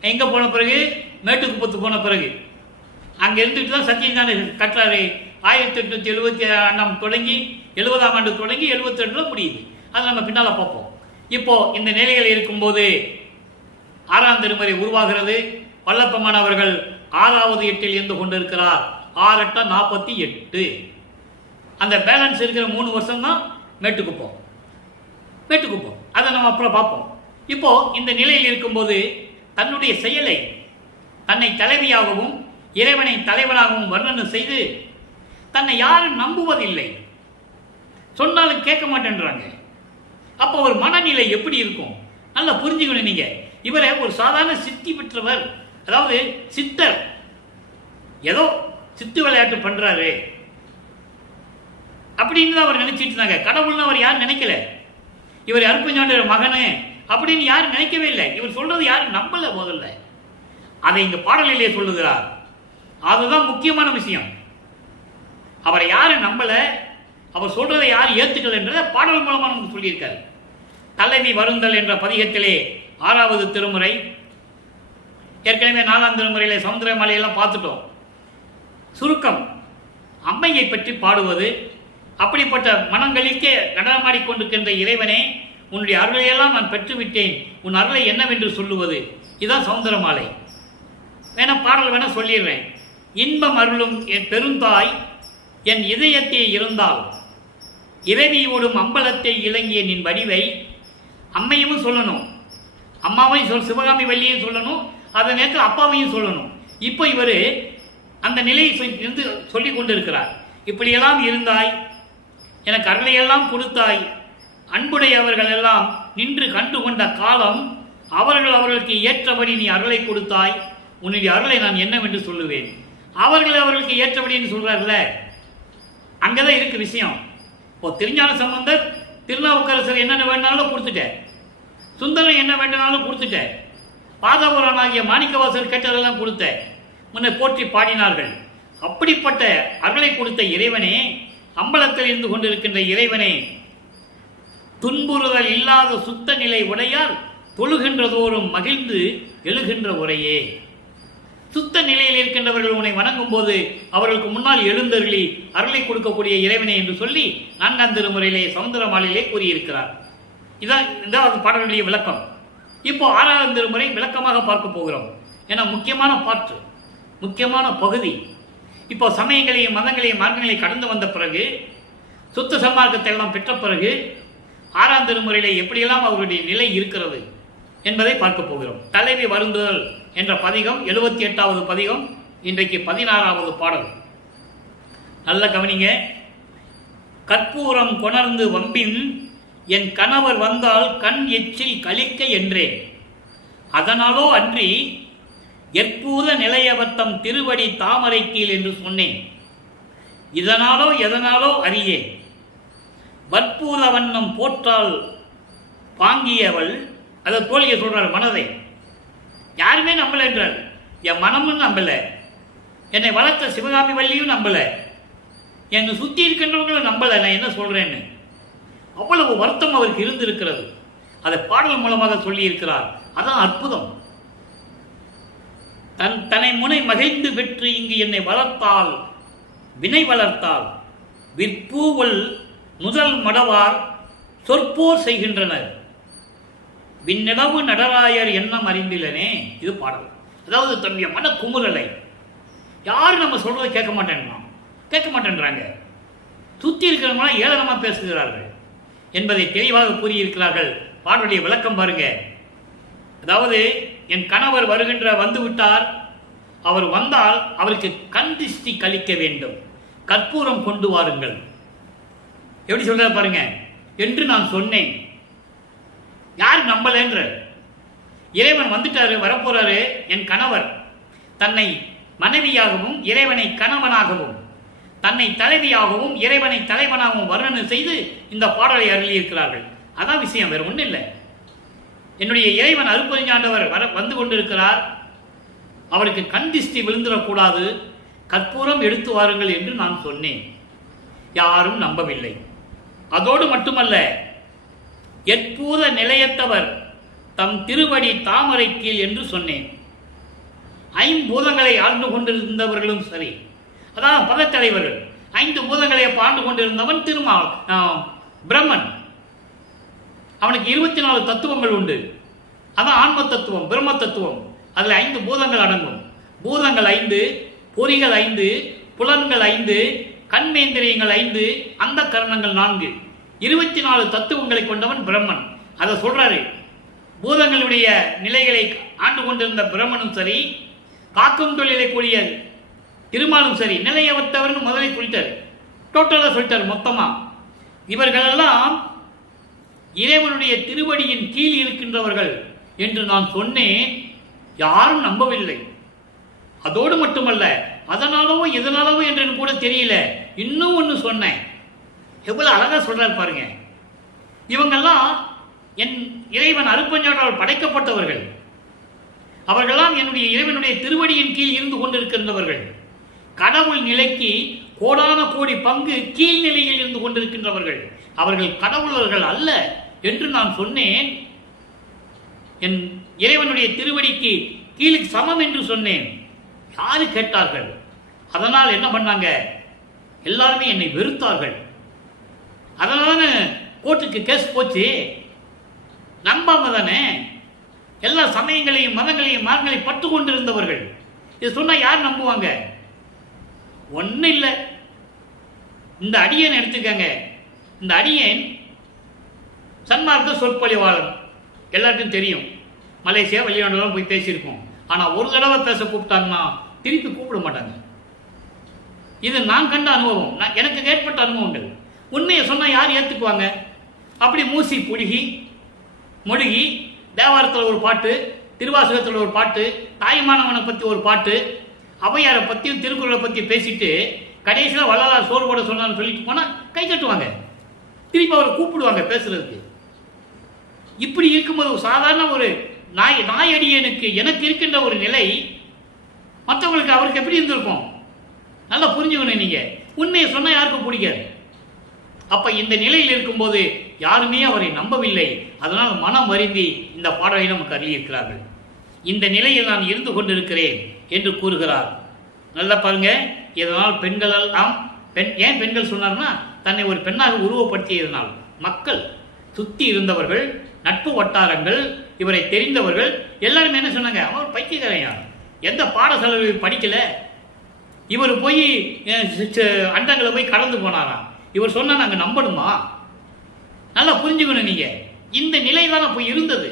எங்க போன பிறகு மேட்டுக்குப்பத்து போன பிறகு அங்க இருந்துட்டு தான் சத்தியஞான கட்டுறாரு. 1872 தொடங்கி 70ஆம் ஆண்டு தொடங்கி 72 முடியுது. அதை நம்ம பின்னால பார்ப்போம். இப்போ இந்த நிலைகள் இருக்கும்போது 6ஆம் திருமுறை உருவாகிறது. வல்லப்பமான் அவர்கள் 6வது எட்டில் இருந்து கொண்டிருக்கிறார். 6 8 48. அந்த பேலன்ஸ் இருக்கிற 3 வருஷம் தான் மேட்டுக்குப்போம். அதை நம்ம அப்புறம் பார்ப்போம். இப்போ இந்த நிலையில் இருக்கும்போது தன்னுடைய செயலை தன்னை தலைவியாகவும் இறைவனை தலைவனாகவும் வர்ணனை செய்து தன்னை யாரும் நம்புவதில்லை, சொன்னாலும் கேட்க மாட்டேன்றாங்க. அப்போ ஒரு மனநிலை எப்படி இருக்கும் நல்லா புரிஞ்சுக்கணும். நீங்க இவரை ஒரு சாதாரண சித்தி பெற்றவர், அதாவது சித்தர், ஏதோ சித்து விளையாட்டு பண்றாரு அப்படின்னு தான் அவர் நினைச்சிட்டு இருந்தாங்க. கடவுள்னு அவர் யாரும் நினைக்கல. இவர் அருப்பஞ்சாண்டியர் மகனு அப்படின்னு யாரும் நினைக்கவே இல்லை. இவர் சொல்றது யாரும் நம்பல. முதல்ல அதை இங்க பாடலிலே சொல்லுகிறார். அதுதான் முக்கியமான விஷயம். அவரை யாரும் நம்பல, அவர் சொல்றதை யாரும் ஏத்துக்கல என்றதை பாடல் மூலமா நமக்கு சொல்லியிருக்காரு. தலைவி வருந்தல் என்ற பதிகத்திலே 6வது திருமுறை, ஏற்கனவே 4ஆம் திருமுறையிலே சமுத்திரமலையெல்லாம் பார்த்துட்டோம். சுருக்கம், அம்மையை பற்றி பாடுவது. அப்படிப்பட்ட மனங்களிக்க நடனமாடிக்கொண்டிருக்கின்ற இறைவனே, உன்னுடைய அருளையெல்லாம் நான் பெற்றுவிட்டேன், உன் அருளை என்னவென்று சொல்லுவது. இதுதான் சௌந்தரமாலை. வேணா பாடல் வேணா சொல்லிடுறேன். இன்பம் அருளும் என் பெருந்தாய் என் இதயத்தை இருந்தால் இறைவியோடும் அம்பலத்தை இலங்கிய நின் வடிவை. அம்மையும் சொல்லணும், அம்மாவையும் சிவகாமி வள்ளியும் சொல்லணும், அதே நேரத்தில் அப்பாவையும் சொல்லணும். இப்போ இவர் அந்த நிலையை இருந்து சொல்லிக் கொண்டிருக்கிறார். இப்படியெல்லாம் இருந்தாய், எனக்கு அருளையெல்லாம் கொடுத்தாய், அன்புடையவர்கள் எல்லாம் நின்று கண்டு கொண்ட காலம், அவர்களுக்கு ஏற்றபடி நீ அருளை கொடுத்தாய், உன்னுடைய அருளை நான் என்னவென்று சொல்லுவேன். அவர்களுக்கு ஏற்றபடின்னு சொல்றாருல, அங்கதான் இருக்கு விஷயம். இப்போ திருஞான சம்பந்தர் திருநாவுக்கரசர் என்னென்ன வேணாலும் கொடுத்துட்டேன், சுந்தரன் என்ன வேண்டாலும் கொடுத்துட்டேன், பாதபுரான் ஆகிய மாணிக்கவாசர் கேட்டதெல்லாம் கொடுத்தேன், முன்னை போற்றி பாடினார்கள். அப்படிப்பட்ட அருளை கொடுத்த இறைவனே, அம்பலத்தில் இருந்து கொண்டிருக்கின்ற இறைவனே, துன்புறுதல் இல்லாத சுத்த நிலை உடையார் தொழுகின்றதோறும் மகிழ்ந்து எழுகின்ற உரையே. சுத்த நிலையில் இருக்கின்றவர்கள் உன்னை வணங்கும் போது அவர்களுக்கு முன்னால் எழுந்தருளி அருளை கொடுக்கக்கூடிய இறைவனை என்று சொல்லி 4ஆம் திருமுறையிலே சமுத்திரமாலையிலே கூறியிருக்கிறார். இதான் பாடலுடைய விளக்கம். இப்போ 6ஆம் திருமுறை விளக்கமாக பார்க்க போகிறோம். ஏன்னா முக்கியமான பாட்டு, முக்கியமான பகுதி. இப்போ சமயங்களையும் மதங்களையும் மார்க்கங்களையும் கடந்து வந்த பிறகு, சுத்த சன்மார்க்கத்தை எல்லாம் பெற்ற பிறகு 6ஆம் திருமுறையில் எப்படியெல்லாம் அவருடைய நிலை இருக்கிறது என்பதை பார்க்க போகிறோம். தலைவி வருந்துதல் என்ற பதிகம் 78வது பதிகம், இன்றைக்கு 16வது பாடல். நல்ல கவனிங்க. கற்பூரம் கொணர்ந்து வம்பின் என் கணவர் வந்தால் கண் எச்சில் கழிக்க என்றேன். அதனாலோ அன்றி எற்பூத நிலையவத்தம் திருவடி தாமரை கீழ் என்று சொன்னேன். இதனாலோ எதனாலோ அறியேன். வற்பூத வண்ணம் போற்றால் பாங்கியவள், அதை தோழியை சொல்றார். மனதை யாருமே நம்பல என்றார். என் மனமும் நம்பல, என்னை வளர்த்த சிவகாமி வள்ளியும் நம்பல, என்னை சுற்றி இருக்கின்றவங்களும் நம்பல நான் என்ன சொல்றேன்னு. அவ்வளவு வருத்தம் அவருக்கு இருந்திருக்கிறது. அதை பாடல் மூலமாக சொல்லி இருக்கிறார். அதான் அற்புதம். தன்னை முனை மகிழ்ந்து பெற்று இங்கு என்னை வளர்த்தால், வினை வளர்த்தால் விற்பூவல் முதல் மடவார் சொற்போர் செய்கின்றனர். விண்ணிலவு நடராயர் எண்ணம் அறிந்திலனே. இது பாடல். அதாவது தன்னுடைய மன குமுறலை யாரும் நம்ம சொல்றதை கேட்க மாட்டேன்றாங்க. சுத்தி இருக்கிறவங்களாம் ஏளனமா பேசுகிறார்கள் என்பதை தெளிவாக கூறியிருக்கிறார்கள். பாடலுடைய விளக்கம் பாருங்க. அதாவது என் கணவர் வந்து விட்டார், அவர் வந்தால் அவருக்கு கண் திஷ்டி கழிக்க வேண்டும், கற்பூரம் கொண்டு வாருங்கள். எப்படி சொல்ற பாருங்க என்று நான் சொன்னேன். யார் நம்பலன்ற? இறைவன் வந்துட்டாரு, வரப்போறாரு. என் கணவர் தன்னை மனைவியாகவும் இறைவனை கணவனாகவும், தன்னை தலைவியாகவும் இறைவனை தலைவனாகவும் வர்ணனை செய்து இந்த பாடலை அருளியிருக்கிறார்கள். அதான் விஷயம், வேற ஒன்றும் இல்லை. என்னுடைய இறைவன் அருட்பெருஞ்சாண்டவர் வந்து கொண்டிருக்கிறார், அவருக்கு கண் திஷ்டி விழுந்துடக்கூடாது, கற்பூரம் எடுத்து வாருங்கள் என்று நான் சொன்னேன். யாரும் நம்பவில்லை. அதோடு மட்டுமல்ல, எற்பூத நிலையத்தவர் தம் திருவடி தாமரை கீழ் என்று சொன்னேன். ஐம்பூதங்களை ஆண்டு கொண்டிருந்தவர்களும் சரி, அதான் பதத்தலைவர்கள். 5 பூதங்களை ஆண்டு கொண்டிருந்தவன் பிரம்மன். அவனுக்கு 24 தத்துவங்கள் உண்டு. அதான் ஆன்ம தத்துவம், பிரம்ம தத்துவம். அதில் 5 பூதங்கள் அடங்கும். பூதங்கள் 5, பொறிகள் 5, புலன்கள் 5, கண்மேந்திரியங்கள் 5, அந்த கரணங்கள் 4, 24 தத்துவங்களை கொண்டவன் பிரம்மன். அதை சொல்றாரு. பூதங்களுடைய நிலைகளை ஆண்டு கொண்டிருந்த பிரம்மனும் சரி, காக்கும் தொழிலை கூடிய திருமாலும் சரி, நிலையவத்தவர்னு முதலில் சொல்லிட்டார். டோட்டலாக சொல்லிட்டார் மொத்தமா. இவர்களெல்லாம் இறைவனுடைய திருவடியின் கீழ் இருக்கின்றவர்கள் என்று நான் சொன்னேன். யாரும் நம்பவில்லை. அதோடு மட்டுமல்ல, அதனாலவோ எதனாலவோ என்று கூட தெரியல, இன்னும் ஒன்று சொன்னேன். எவ்வளவு அழகா சொல்றாரு பாருங்க. இவங்கெல்லாம் என் இறைவன் அருட்பெருஞ்சாண்டவரால் படைக்கப்பட்டவர்கள். அவர்களெல்லாம் என்னுடைய இறைவனுடைய திருவடியின் கீழ் இருந்து கொண்டிருக்கின்றவர்கள். கடவுள் நிலைக்கு கோடான கோடி பங்கு கீழ்நிலையில் இருந்து கொண்டிருக்கின்றவர்கள். அவர்கள் கடவுளர்கள் அல்ல என்று நான் சொன்னேன். என் இறைவனுடைய திருவடிக்கு கீழ் சமம் என்று சொன்னேன். யாரு கேட்டார்கள்? அதனால் என்ன பண்ணாங்க? எல்லாருமே என்னை வெறுத்தார்கள். அதனால கோர்ட்டுக்கு கேஸ் போச்சு. நம்பாம தானே எல்லா சமயங்களையும் மதங்களையும் மார்க்கங்களையும் பட்டு கொண்டிருந்தவர்கள். இது சொன்னா யார் நம்புவாங்க? ஒன்றும் இல்லை. இந்த அடியேன் எடுத்துக்கங்க. இந்த அடியேன் சன்மார்க்க சொற்பொழிவாளர், எல்லாருக்கும் தெரியும். மலேசியா வெளிநாடுலாம் போய் பேசியிருக்கோம். ஆனால் ஒரு தடவை பேச கூப்பிட்டாங்கன்னா திருப்பி கூப்பிட மாட்டாங்க. இது நான் கண்ட அனுபவம், எனக்கு ஏற்பட்ட அனுபவங்கள். உண்மையை சொன்னால் யார் ஏற்றுக்குவாங்க? அப்படி மூசி புடுகி மொழிகி தேவாரத்தில் ஒரு பாட்டு, திருவாசகத்தில் ஒரு பாட்டு, தாய்மானவனை பற்றி ஒரு பாட்டு, அவையாரை பற்றியும் திருக்குறளை பற்றி பேசிட்டு கடைசியில் வள்ளலார் சோறு போட சொன்னான்னு சொல்லிட்டு போனால் கை கட்டுவாங்க, திருப்பி அவரை கூப்பிடுவாங்க பேசுறதுக்கு. இப்படி இருக்கும்போது சாதாரண ஒரு நாயடியனுக்கு எனக்கு இருக்கின்ற ஒரு நிலை மற்றவங்களுக்கு அவருக்கு எப்படி இருந்திருக்கும்? நல்லா புரிஞ்சுக்கணும். நீங்க உண்மையை சொன்னால் யாருக்கும் பிடிக்காது. அப்ப இந்த நிலையில் இருக்கும்போது யாருமே அவரை நம்பவில்லை. அதனால் மனம் வருந்தி இந்த பாடலை நமக்கு அருளியிருக்கிறார்கள். இந்த நிலையில் நான் இருந்து கொண்டிருக்கிறேன் என்று கூறுகிறார். நல்லா பாருங்க. இதனால் பெண்கள் எல்லாம் ஏன் பெண்கள் சொன்னார்னா, தன்னை ஒரு பெண்ணாக உருவப்படுத்தியதனால் மக்கள் சுத்தி இருந்தவர்கள், நட்பு வட்டாரங்கள், இவரை தெரிந்தவர்கள் எல்லாருமே என்ன சொன்னாங்க, அவர் பைத்தியக்காரையா, எந்த பாடசாலை படிக்கல, இவர் போய் அண்டங்களை போய் கடந்து போனாராம், இவர் சொன்னா நாங்க நம்பணுமா? நல்லா புரிஞ்சுக்கணும் நீங்க. இந்த நிலை தான் அப்போ இருந்தது.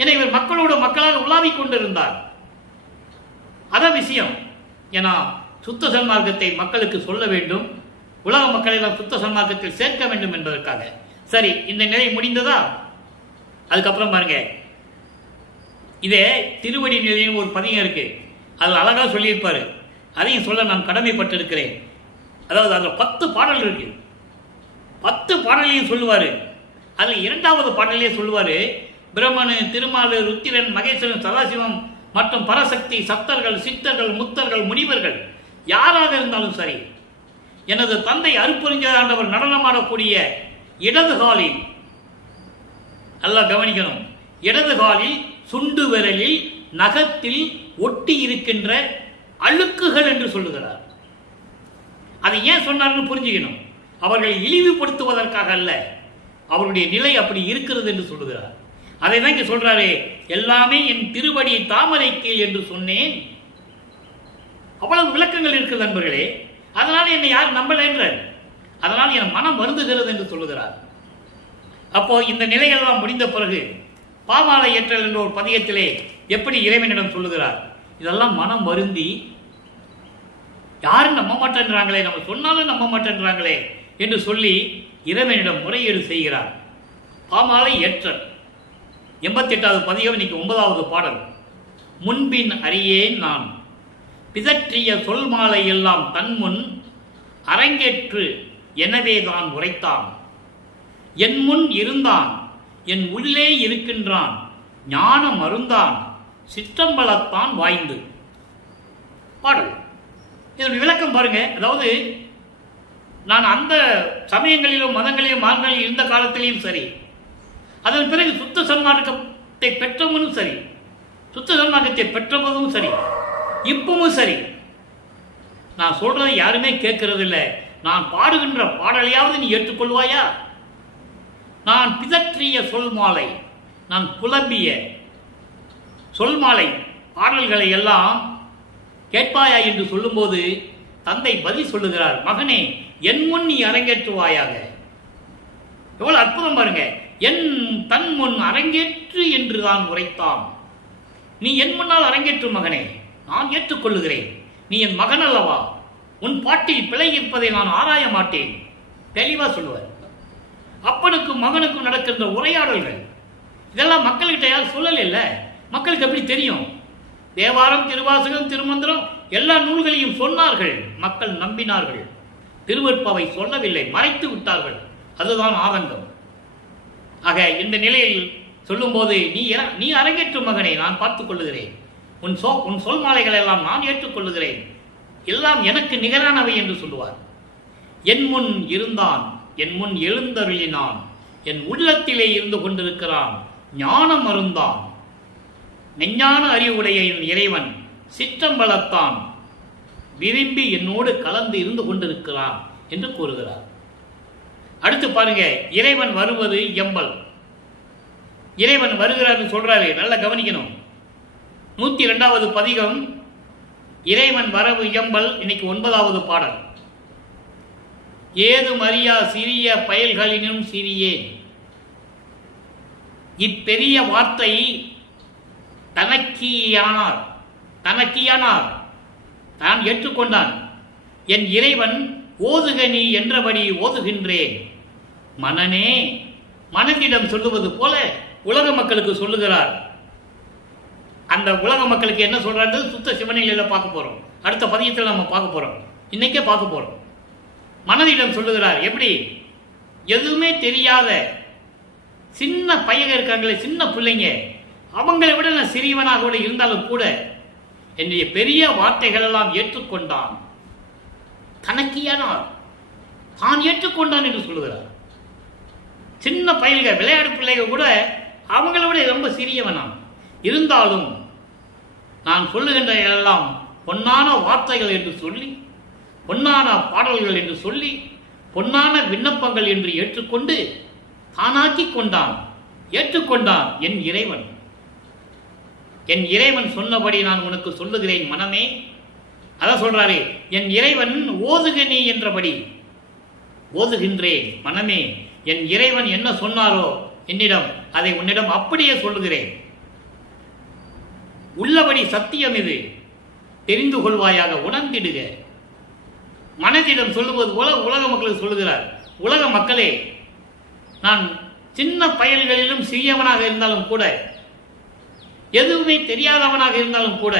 ஏன்னா இவர் மக்களோட மக்களாக உலாவிக் கொண்டிருந்தார். அதான் விஷயம். ஏன்னா சுத்த சன்மார்க்கத்தை மக்களுக்கு சொல்ல வேண்டும், உலக மக்களை எல்லாம் சுத்த சன்மார்க்கத்தில் சேர்க்க வேண்டும் என்பதற்காக. சரி, இந்த நிலை முடிந்ததா? அதுக்கப்புறம் பாருங்க, இதே திருவடி நிலையம் ஒரு பதிகம் இருக்கு, அதில் அழகா சொல்லியிருப்பாரு. அதையும் சொல்ல நான் கடமைப்பட்டிருக்கிறேன். அதாவது அதில் 10 பாடல் இருக்கு. 10 பாடலையும் சொல்லுவாரு. அதில் 2வது பாடலையே சொல்லுவாரு, பிரம்மனு, திருமாலு, ருத்திரன், மகேஸ்வரன், சதாசிவம் மற்றும் பரசக்தி, சப்தர்கள், சித்தர்கள், முத்தர்கள், முனிவர்கள் யாராக இருந்தாலும் சரி, எனது தந்தை அருப்பெருஞ்சாண்டவர் நடனமாடக்கூடிய இடது காலில், நல்லா கவனிக்கணும், இடது காலில், சுண்டு விரலில், நகத்தில் ஒட்டி இருக்கின்ற அழுக்குகள் என்று சொல்லுகிறார். அதை ஏன் சொன்னார்னு புரிஞ்சுக்கணும். அவர்களை இழிவுபடுத்துவதற்காக அல்ல, அவருடைய நிலை அப்படி இருக்கிறது என்று சொல்லுகிறார். அதை தான் இங்கே சொல்றாரு, எல்லாமே என் திருவடி தாமரை கீழ் என்று சொன்னேன். அவ்வளவு விளக்கங்கள் இருக்குது நண்பர்களே. அதனால என்னை யார் நம்பல என்றார். அதனால் என் மனம் வருந்துகிறது என்று சொல்லுகிறார். அப்போ இந்த நிலையெல்லாம் முடிந்த பிறகு பாமாலை ஏற்றல் என்ற ஒரு பதியத்திலே எப்படி இறைவனிடம் சொல்லுகிறார், இதெல்லாம் மனம் வருந்தி யாரும் நம்ப மாட்டேன்றாங்களே, நம்ம சொன்னாலும் நம்ப மாட்டேன்றாங்களே என்று சொல்லி இறைவனிடம் முறையீடு செய்கிறார். பாமாலை ஏற்றல் 88வது பதிகம், இன்னைக்கு 9வது பாடல். முன்பின் அறியேன் நான் பிதற்றிய சொல் மாலை எல்லாம் தன்முன் அரங்கேற்று எனவே தான் உரைத்தான். என் முன் இருந்தான், என் உள்ளே இருக்கின்றான், ஞான மருந்தான், சிற்றம்பலத்தான் வாய்ந்து. பாடல் இதனுடைய விளக்கம் பாருங்க. அதாவது நான் அந்த சமயங்களிலும் மதங்களிலும் மார்களிலும் இருந்த காலத்திலையும் சரி, அதன் பிறகு சுத்த சன்மார்க்கத்தை பெற்றவனும் சரி, சுத்த சன்மார்க்கத்தை பெற்றவனும் சரி, இப்பவும் சரி, நான் சொல்றதை யாருமே கேட்கறது இல்லை. நான் பாடுகின்ற பாடலையாவது நீ ஏற்றுக்கொள்வாயா? நான் பிதற்றிய சொல் மாலை, நான் புலம்பிய சொல் மாலை பாடல்களை எல்லாம் கேட்பாயா என்று சொல்லும்போது தந்தை பதில் சொல்லுகிறார், மகனே என் முன் நீ அரங்கேற்றுவாயாக. எவ்வளவு அற்புதம் பாருங்க. என் தன் முன் அரங்கேற்று என்று தான் உரைத்தான். நீ என் முன்னால் அரங்கேற்று மகனே, நான் ஏற்றுக்கொள்ளுகிறேன். நீ என் மகன் அல்லவா, உன் பாட்டில் பிழை இருப்பதை நான் ஆராய மாட்டேன். தெளிவா சொல்லுவார். அப்பனுக்கும் மகனுக்கும் நடக்கின்ற உரையாடல்கள் இதெல்லாம் மக்கள்கிட்ட யாரும் சொல்லல. மக்களுக்கு எப்படி தெரியும்? தேவாரம், திருவாசகம், திருமந்திரம் எல்லா நூல்களையும் சொன்னார்கள், மக்கள் நம்பினார்கள். திருவெற்பாவை சொல்லவில்லை, மறைத்து விட்டார்கள். அதுதான் ஆதங்கம். ஆக இந்த நிலையில் சொல்லும்போது நீ அரங்கேற்றும் மகனை நான் பார்த்துக் கொள்ளுகிறேன், உன் சொல் மாலைகள் எல்லாம் நான் ஏற்றுக்கொள்ளுகிறேன், எல்லாம் எனக்கு நிகரானவை என்று சொல்லுவார். என் முன் இருந்தான், என் முன் எழுந்தருளினான், என் உள்ளத்திலே இருந்து கொண்டிருக்கிறான், ஞானம் அருந்தான், மெஞ்ஞான அறிவுடைய என் இறைவன் சிற்றம்பலத்தான் விரும்பி என்னோடு கலந்து இருந்து கொண்டிருக்கிறான் என்று கூறுகிறார். அடுத்து பாருங்க, இறைவன் வருவது எம்பல். இறைவன் வருகிறார் சொல்றாரு, நல்லா கவனிக்கணும். 102வது பதிகம், இறைவன் வரவு எம்பல். இன்னைக்கு 9வது பாடல். ஏதும் அறியா சிறிய பயல்களினும் சிறியேன், இப்பெரிய வார்த்தை தனக்கியானார் தான் ஏற்றுக்கொண்டான். என் இறைவன் ஓதுக நீ என்றபடி ஓதுகின்றேன். மனனே, மனதிடம் சொல்லுவது போல உலக மக்களுக்கு சொல்லுகிறார். அந்த உலக மக்களுக்கு என்ன சொல்றாரு சுத்த சிவனில பார்க்க போறோம். அடுத்த பதியத்தில் நம்ம பார்க்க போறோம், இன்னைக்கே பார்க்க போறோம். மனதிடம் சொல்லுகிறார். எப்படி? எதுவுமே தெரியாத சின்ன பையங்க இருக்காங்களே, சின்ன பிள்ளைங்க, அவங்களை விட நான் சிறியவனாக கூட இருந்தாலும் கூட என்னுடைய பெரிய வார்த்தைகள் எல்லாம் ஏற்றுக்கொண்டான். தனக்கியானார், தான் ஏற்றுக்கொண்டான் என்று சொல்லுகிறார். சின்ன பையன்கள், விளையாடு பிள்ளைகள் கூட அவங்களை விட ரொம்ப சிறியவனான். இருந்தாலும் நான் சொல்லுகின்ற எல்லாம் பொன்னான வார்த்தைகள் என்று சொல்லி, பொன்னான பாடல்கள் என்று சொல்லி, பொன்னான விண்ணப்பங்கள் என்று ஏற்றுக்கொண்டு தானாக்கி கொண்டான், ஏற்றுக்கொண்டான் என் இறைவன். என் இறைவன் சொன்னபடி நான் உனக்கு சொல்லுகிறேன் மனமே. அதான் சொல்றாரு, என் இறைவன் ஓதுக நீ என்றபடி ஓதுகின்றேன் மனமே. என் இறைவன் என்ன சொன்னாரோ என்னிடம், அதை உன்னிடம் அப்படியே சொல்லுகிறேன். உள்ளபடி சத்தியம் இது, தெரிந்து கொள்வாயாக, உணர்ந்திடுக. மனதிடம் சொல்லுவது போல உலக மக்களுக்கு சொல்லுகிறார். உலக மக்களே, நான் சின்ன பயல்களிலும் சிறியவனாக இருந்தாலும் கூட, எதுவுமே தெரியாதவனாக இருந்தாலும் கூட,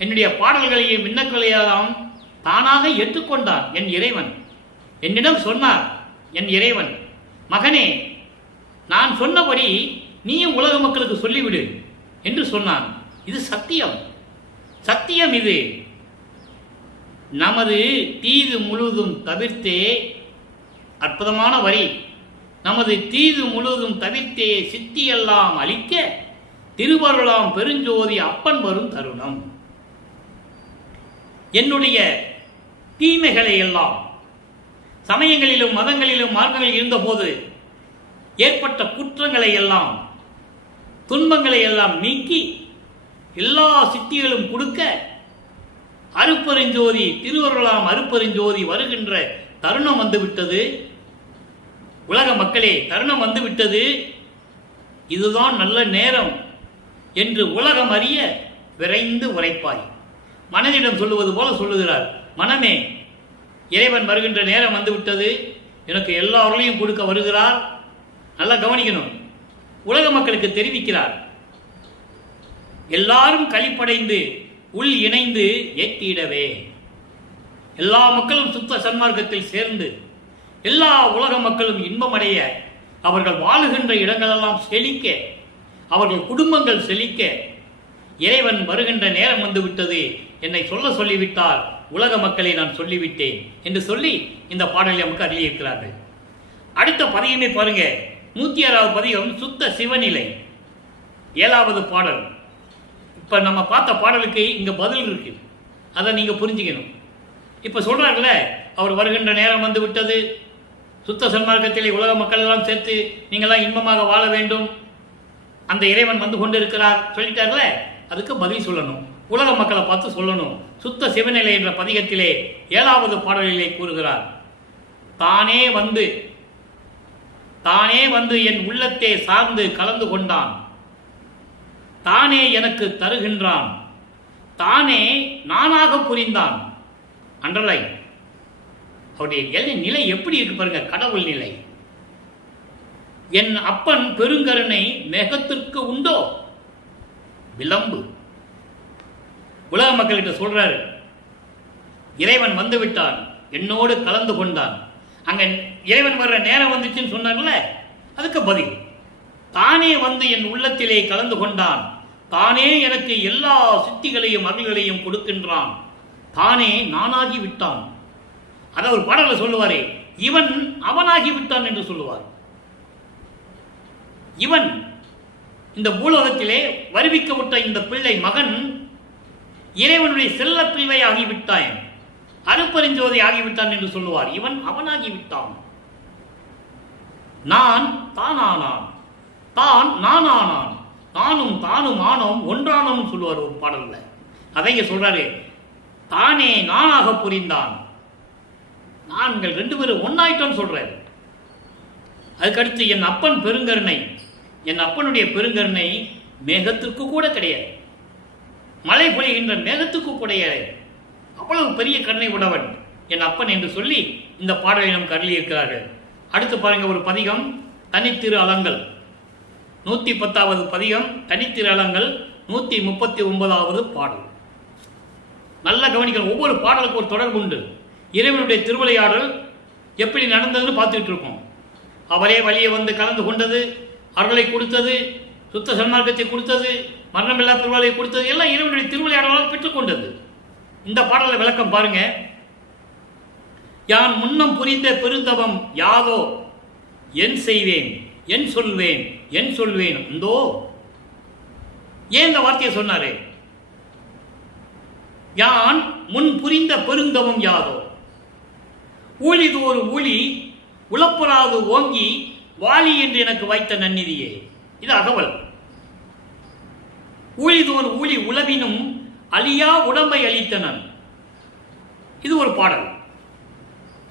என்னுடைய பாடல்களையும் விண்ணக்களையெல்லாம் தானாக ஏற்றுக்கொண்டான் என் இறைவன். என்னிடம் சொன்னார் என் இறைவன், மகனே, நான் சொன்னபடி நீயும் உலக மக்களுக்கு சொல்லிவிடு என்று சொன்னான். இது சத்தியம், சத்தியம் இது. நமது தீது முழுதும் தவிர்த்தே, அற்புதமான வரி, நமது தீது முழுதும் தவிர்த்தே சித்தியெல்லாம் அளிக்க திருவருளாம் பெருஞ்சோதி அப்பன் வரும் தருணம். என்னுடைய தீமைகளை எல்லாம், சமயங்களிலும் மதங்களிலும் மார்க்கங்களில் இருந்தபோது ஏற்பட்ட குற்றங்களை எல்லாம், துன்பங்களை எல்லாம் நீக்கி எல்லா சித்திகளும் கொடுக்க அருப்பெருஞ்சோதி, திருவருளாம் அருப்பெருஞ்சோதி வருகின்ற தருணம் வந்துவிட்டது. உலக மக்களே, தருணம் வந்துவிட்டது, இதுதான் நல்ல நேரம் என்று உலகம் அறிய விரைந்து உரைப்பாய். மனதிடம் சொல்லுவது போல சொல்லுகிறார், மனமே, இறைவன் வருகின்ற நேரம் வந்துவிட்டது, எனக்கு எல்லா அருளையும் கொடுக்க வருகிறார். நல்லா கவனிக்கணும். உலக மக்களுக்கு தெரிவிக்கிறார். எல்லாரும் களிப்படைந்து உள் இணைந்து ஏற்றிடவே, எல்லா மக்களும் சுத்த சன்மார்க்கத்தில் சேர்ந்து எல்லா உலக மக்களும் இன்பமடைய, அவர்கள் வாழுகின்ற இடங்களெல்லாம் செழிக்க, அவர்கள் குடும்பங்கள் செழிக்க இறைவன் வருகின்ற நேரம் வந்துவிட்டது, என்னை சொல்ல சொல்லிவிட்டார், உலக மக்களை நான் சொல்லிவிட்டேன் என்று சொல்லி இந்த பாடலை நமக்கு அருளியிருக்கிறார்கள். அடுத்த பதிகமே பாருங்க, 106வது பதிகம், சுத்த சிவநிலை, 7வது பாடல். இப்ப நம்ம பார்த்த பாடலுக்கு இங்க பதில் இருக்கு, அதை நீங்க புரிஞ்சுக்கணும். இப்ப சொல்றாங்கல்ல, அவர் வருகின்ற நேரம் வந்து விட்டது, சுத்த சன்மார்க்கத்திலே உலக மக்கள் எல்லாம் சேர்த்து நீங்களாம் இன்பமாக வாழ வேண்டும், அந்த இறைவன் வந்து கொண்டு இருக்கிறார் சொல்லிட்டார்ல, அதுக்கு பதில் சொல்லணும், உலக மக்களை பார்த்து சொல்லணும். சுத்த சிவநிலை என்ற பதிகத்திலே 7வது பாடலிலே கூறுகிறார், தானே வந்து என் உள்ளத்தை சார்ந்து கலந்து கொண்டான், தானே எனக்கு தருகின்றான், தானே நானாக புரிந்தான். அண்டர்லைன். அவருடைய நிலை எப்படி இருக்கு பாருங்க, கடவுள் நிலை. என் அப்பன் பெருங்கருணை மேகத்திற்கு உண்டோ விளம்பு. உலக மக்கள்கிட்ட சொல்றாரு, இறைவன் வந்து விட்டான், என்னோடு கலந்து கொண்டான். அங்க இறைவன் வர்ற நேரம் வந்துச்சுன்னு சொன்னார்ல, அதுக்கு பதில், தானே வந்து என் உள்ளத்திலே கலந்து கொண்டான், தானே எனக்கு எல்லா சித்திகளையும் அருள்களையும் கொடுக்கின்றான், தானே நானாகி விட்டான். அத ஒரு பாடல சொல்லுவாரே, இவன் அவனாகி விட்டான் என்று சொல்லுவார். இவன் இந்த பூலோகத்திலே வருவிக்கப்பட்ட இந்த பிள்ளை மகன் இறைவனுடைய செல்ல பிள்ளை ஆகிவிட்டான், அருப்பெருஞ்சோதி ஆகிவிட்டான் என்று சொல்லுவார். இவன் அவனாகிவிட்டான், நான் தானானான், தான் நானானான், தானும் தானும் ஆனோம் ஒன்றானோம் சொல்லுவார் ஒரு பாடல்ல. அதை இங்க சொல்றாரு, தானே நானாக புரிந்தான், நாங்கள் 2 பேரும் ஒன்னாயிட்டோன்னு சொல்றாரு. அதுக்கடுத்து என் அப்பன் பெருங்கருணை, என் அப்பனுடைய பெருங்கருணை மேகத்திற்கு கூட கிடையாது, மழை பொழிகின்ற மேகத்துக்கு கூட அவ்வளவு பெரிய கருணை உடையவன் என் அப்பன் என்று சொல்லி இந்த பாடலை நமக்கு அருளியிருக்கிறார்கள். அடுத்து பாருங்க, ஒரு பதிகம், தனித்திரு அலங்கள், 110வது பதிகம், தனித்திரு அலங்கள், 139வது பாடல். நல்லா கவனிக்கணும், ஒவ்வொரு பாடலுக்கு ஒரு தொடர்பு உண்டு. இறைவனுடைய திருவிளையாடல் எப்படி நடந்ததுன்னு பார்த்துக்கிட்டு இருக்கோம். அவரே வழியே வந்து கலந்து கொண்டது, அருளை கொடுத்தது, சுத்த சன்மார்க்கத்தை கொடுத்தது, மரணமில்லா திருவாளை கொடுத்தது, எல்லாம் இறைவனுடைய திருவிளையாடலால் பெற்றுக்கொண்டது. இந்த பாடலை விளக்கம் பாருங்க. யான் முன்னம் புரிந்த பெருந்தவம் யாதோ, என் செய்வேன், என் சொல்வேன், என் சொல்வேன் அந்தோ. ஏன் இந்த வார்த்தையை சொன்னாரு? யான் முன் புரிந்த பெருந்தவம் யாதோ, ஊழிதோறு ஊழி உளப்படாது ஓங்கி வாலி என்று எனக்கு வைத்த நன்னிதியே. இது அகவல். ஊழிதோர் ஊழி உளவினும் அழியா உடம்பை அளித்தனன். இது ஒரு பாடல்.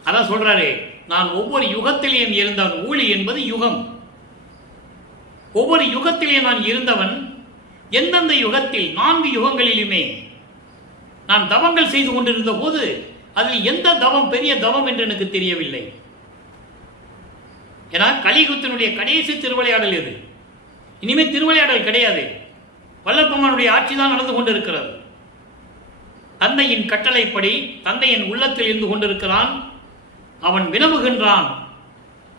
அதான் சொல்றாரு, நான் ஒவ்வொரு யுகத்திலேயும் இருந்தவன். ஊழி என்பது யுகம். ஒவ்வொரு யுகத்திலே நான் இருந்தவன். எந்தெந்த யுகத்தில் 4 யுகங்களிலுமே நான் தவங்கள் செய்து கொண்டிருந்த போது அதில் எந்த தவம் பெரிய தவம் என்று எனக்கு தெரியவில்லை. ஏன்னா கலியுகத்தினுடைய கடைசி திருவிளையாடல் இது. இனிமே திருவிளையாடல் கிடையாது. வல்லற்பெருமானுடைய ஆட்சி தான் நடந்து கொண்டிருக்கிறது. தந்தையின் கட்டளைப்படி தந்தையின் உள்ளத்தில் இருந்து கொண்டிருக்கிறான். அவன் வினவுகின்றான்,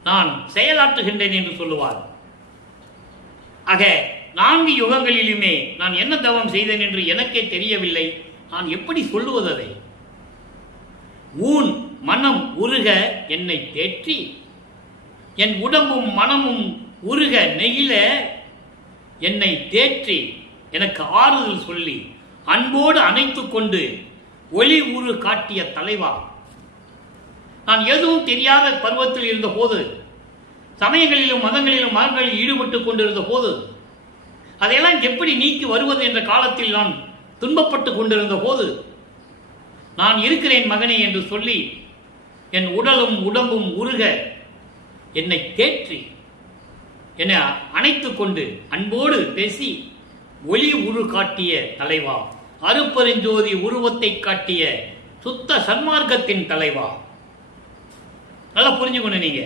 நான் செயலாற்றுகின்றேன் என்று சொல்லுவார். ஆக 4 யுகங்களிலுமே நான் என்ன தவம் செய்தேன் என்று எனக்கே தெரியவில்லை. நான் எப்படி சொல்லுவது அதை? ஊன் மனம் உருக என்னை தேற்றி, என் உடம்பும் மனமும் உருக நெகிழ என்னை தேற்றி எனக்கு ஆறுதல் சொல்லி அன்போடு அணைத்துக் கொண்டு ஒளி உரு காட்டிய தலைவா. நான் எதுவும் தெரியாத பருவத்தில் இருந்த போது, சமயங்களிலும் மதங்களிலும் மதங்களில் ஈடுபட்டுக் கொண்டிருந்த போது, அதையெல்லாம் எப்படி நீக்கி வருவது என்ற காலத்தில் நான் துன்பப்பட்டு கொண்டிருந்த போது, நான் இருக்கிறேன் மகனே என்று சொல்லி என் உடலும் உடம்பும் உருக என்னை தேற்றி என்னை அணைத்துக் கொண்டு அன்போடு பேசி ஒளி உரு காட்டிய தலைவா, அருப்பெருஞ்சோதி உருவத்தை காட்டிய சுத்த சன்மார்க்கத்தின் தலைவா. நல்லா புரிஞ்சுக்கணும் நீங்க.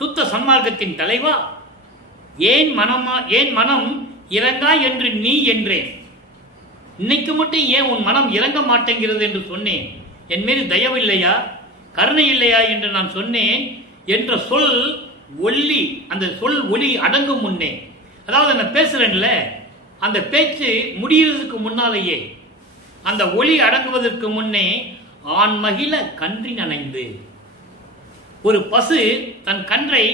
சுத்த சன்மார்க்கத்தின் தலைவா, ஏன் மனம் இறங்கா என்று நீ என்றேன். இன்னைக்கு மட்டும் ஏன் உன் மனம் இறங்க மாட்டேங்கிறது என்று சொன்னேன். என் மீது தயவில்லையா, கருணை இல்லையா என்று நான் சொன்னேன் என்ற சொல் ஒல்லி, அந்த சொல் ஒலி அடங்கும் முன்னே, அதாவது நான் பேசுறேன்ல, அந்த பேச்சு முடிகிறதுக்கு முன்னாலேயே, அந்த ஒளி அடங்குவதற்கு முன்னே ஆண் மகிழ கன்றி நனைந்து. ஒரு பசு தன் கன்றை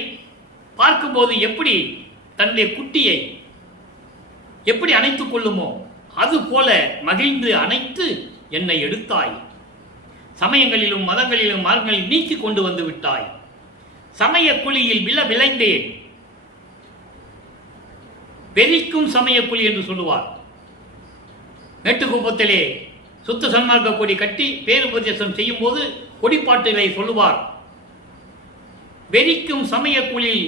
பார்க்கும்போது எப்படி தன்னுடைய குட்டியை எப்படி அணைத்துக் கொள்ளுமோ அது போல மகிழ்ந்து அணைத்து என்னை எடுத்தாய். சமயங்களிலும் மதங்களிலும் மார்களில் நீக்கி கொண்டு வந்து விட்டாய். சமய குழியில் விளைந்தேன். வெறிக்கும் சமய குழி என்று சொல்லுவார். மேட்டுக்குப்பத்திலே சுத்த சன்மார்க்க கொடி கட்டி பேருபதேசம் செய்யும் போது கொடிப்பாட்டிலை சொல்லுவார், வெறிக்கும் சமய குழியில்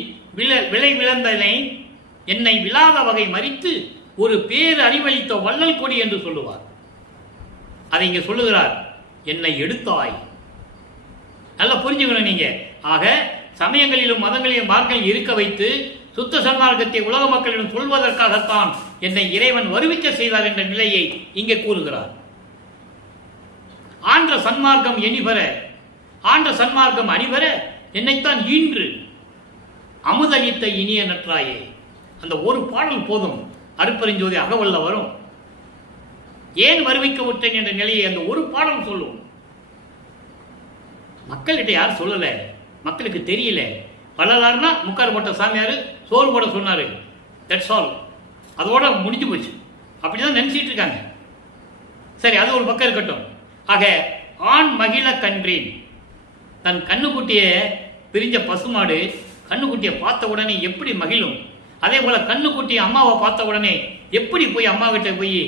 விளை விளந்தனை என்னை விழாத வகை மறித்து ஒரு பேர் அறிவளித்த வள்ளல் கொடி என்று சொல்லுவார். அதை இங்க சொல்லுகிறார், என்னை எடுத்தாய். நல்லா புரிஞ்சுக்கணும் நீங்க. ஆக சமயங்களிலும் மதங்களிலும் மார்க்கம் இருக்க வைத்து சுத்த சன்மார்க்கத்தை உலக மக்களிடம் சொல்வதற்காகத்தான் என்னை இறைவன் வருவிக்க செய்தார் என்ற நிலையை இங்கே கூறுகிறார். ஆன்ற சன்மார்க்கம் எனிபெற, ஆன்ற சன்மார்க்கம் அணிபெற என்னைத்தான் ஈன்று அமுதளித்த இனிய நற்றாயே. அந்த ஒரு பாடல் போதும், அருட்பெருஞ்சோதி அகவல்ல வரும். ஏன் வருவிக்க விட்டேன் என்ற நிலையை அந்த ஒரு பாடல் சொல்லும். மக்கள்கிட்ட யாரும் சொல்லல, மக்களுக்கு தெரியல. வள்ளலார்னா முக்கார் போட்ட சாமியார் சோறு போட சொன்னாரு, தட்ஸ் ஆல், அதோட முடிஞ்சு போச்சு. அப்படிதான் நினைச்சிட்டு இருக்காங்க. சரி, அது ஒரு பக்கம் இருக்கட்டும். ஆக ஆண் மகிழ கன்றேன். தன் கண்ணுக்குட்டிய பிரிஞ்ச பசுமாடு கண்ணுக்குட்டியை பார்த்த உடனே எப்படி மகிழும், அதே போல கண்ணுக்குட்டி அம்மாவை பார்த்த உடனே எப்படி போய் அம்மா கிட்ட போய்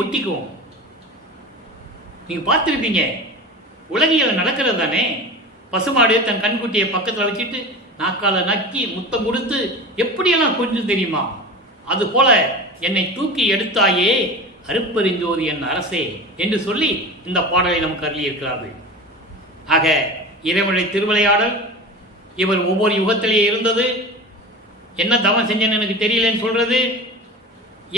ஒட்டிக்குவோம். நீங்க பார்த்துருப்பீங்க, உலகியல் நடக்கிறது தானே. பசுமாடு தன் கண்குட்டியை பக்கத்தில் வச்சுட்டு நாக்கால நக்கி முத்தம் கொடுத்து எப்படியெல்லாம் கொஞ்சம் தெரியுமா. அது போல என்னை தூக்கி எடுத்தாயே அருட்பெருஞ்சோதி என் அரசே என்று சொல்லி இந்த பாடலை நமக்கு அருளி இருக்கிறார்கள். ஆக இறைவனுடைய திருவிளையாடல் இவர் ஒவ்வொரு யுகத்திலேயே இருந்தது. என்ன தவம் செஞ்சேன்னு எனக்கு தெரியலன்னு சொல்றது,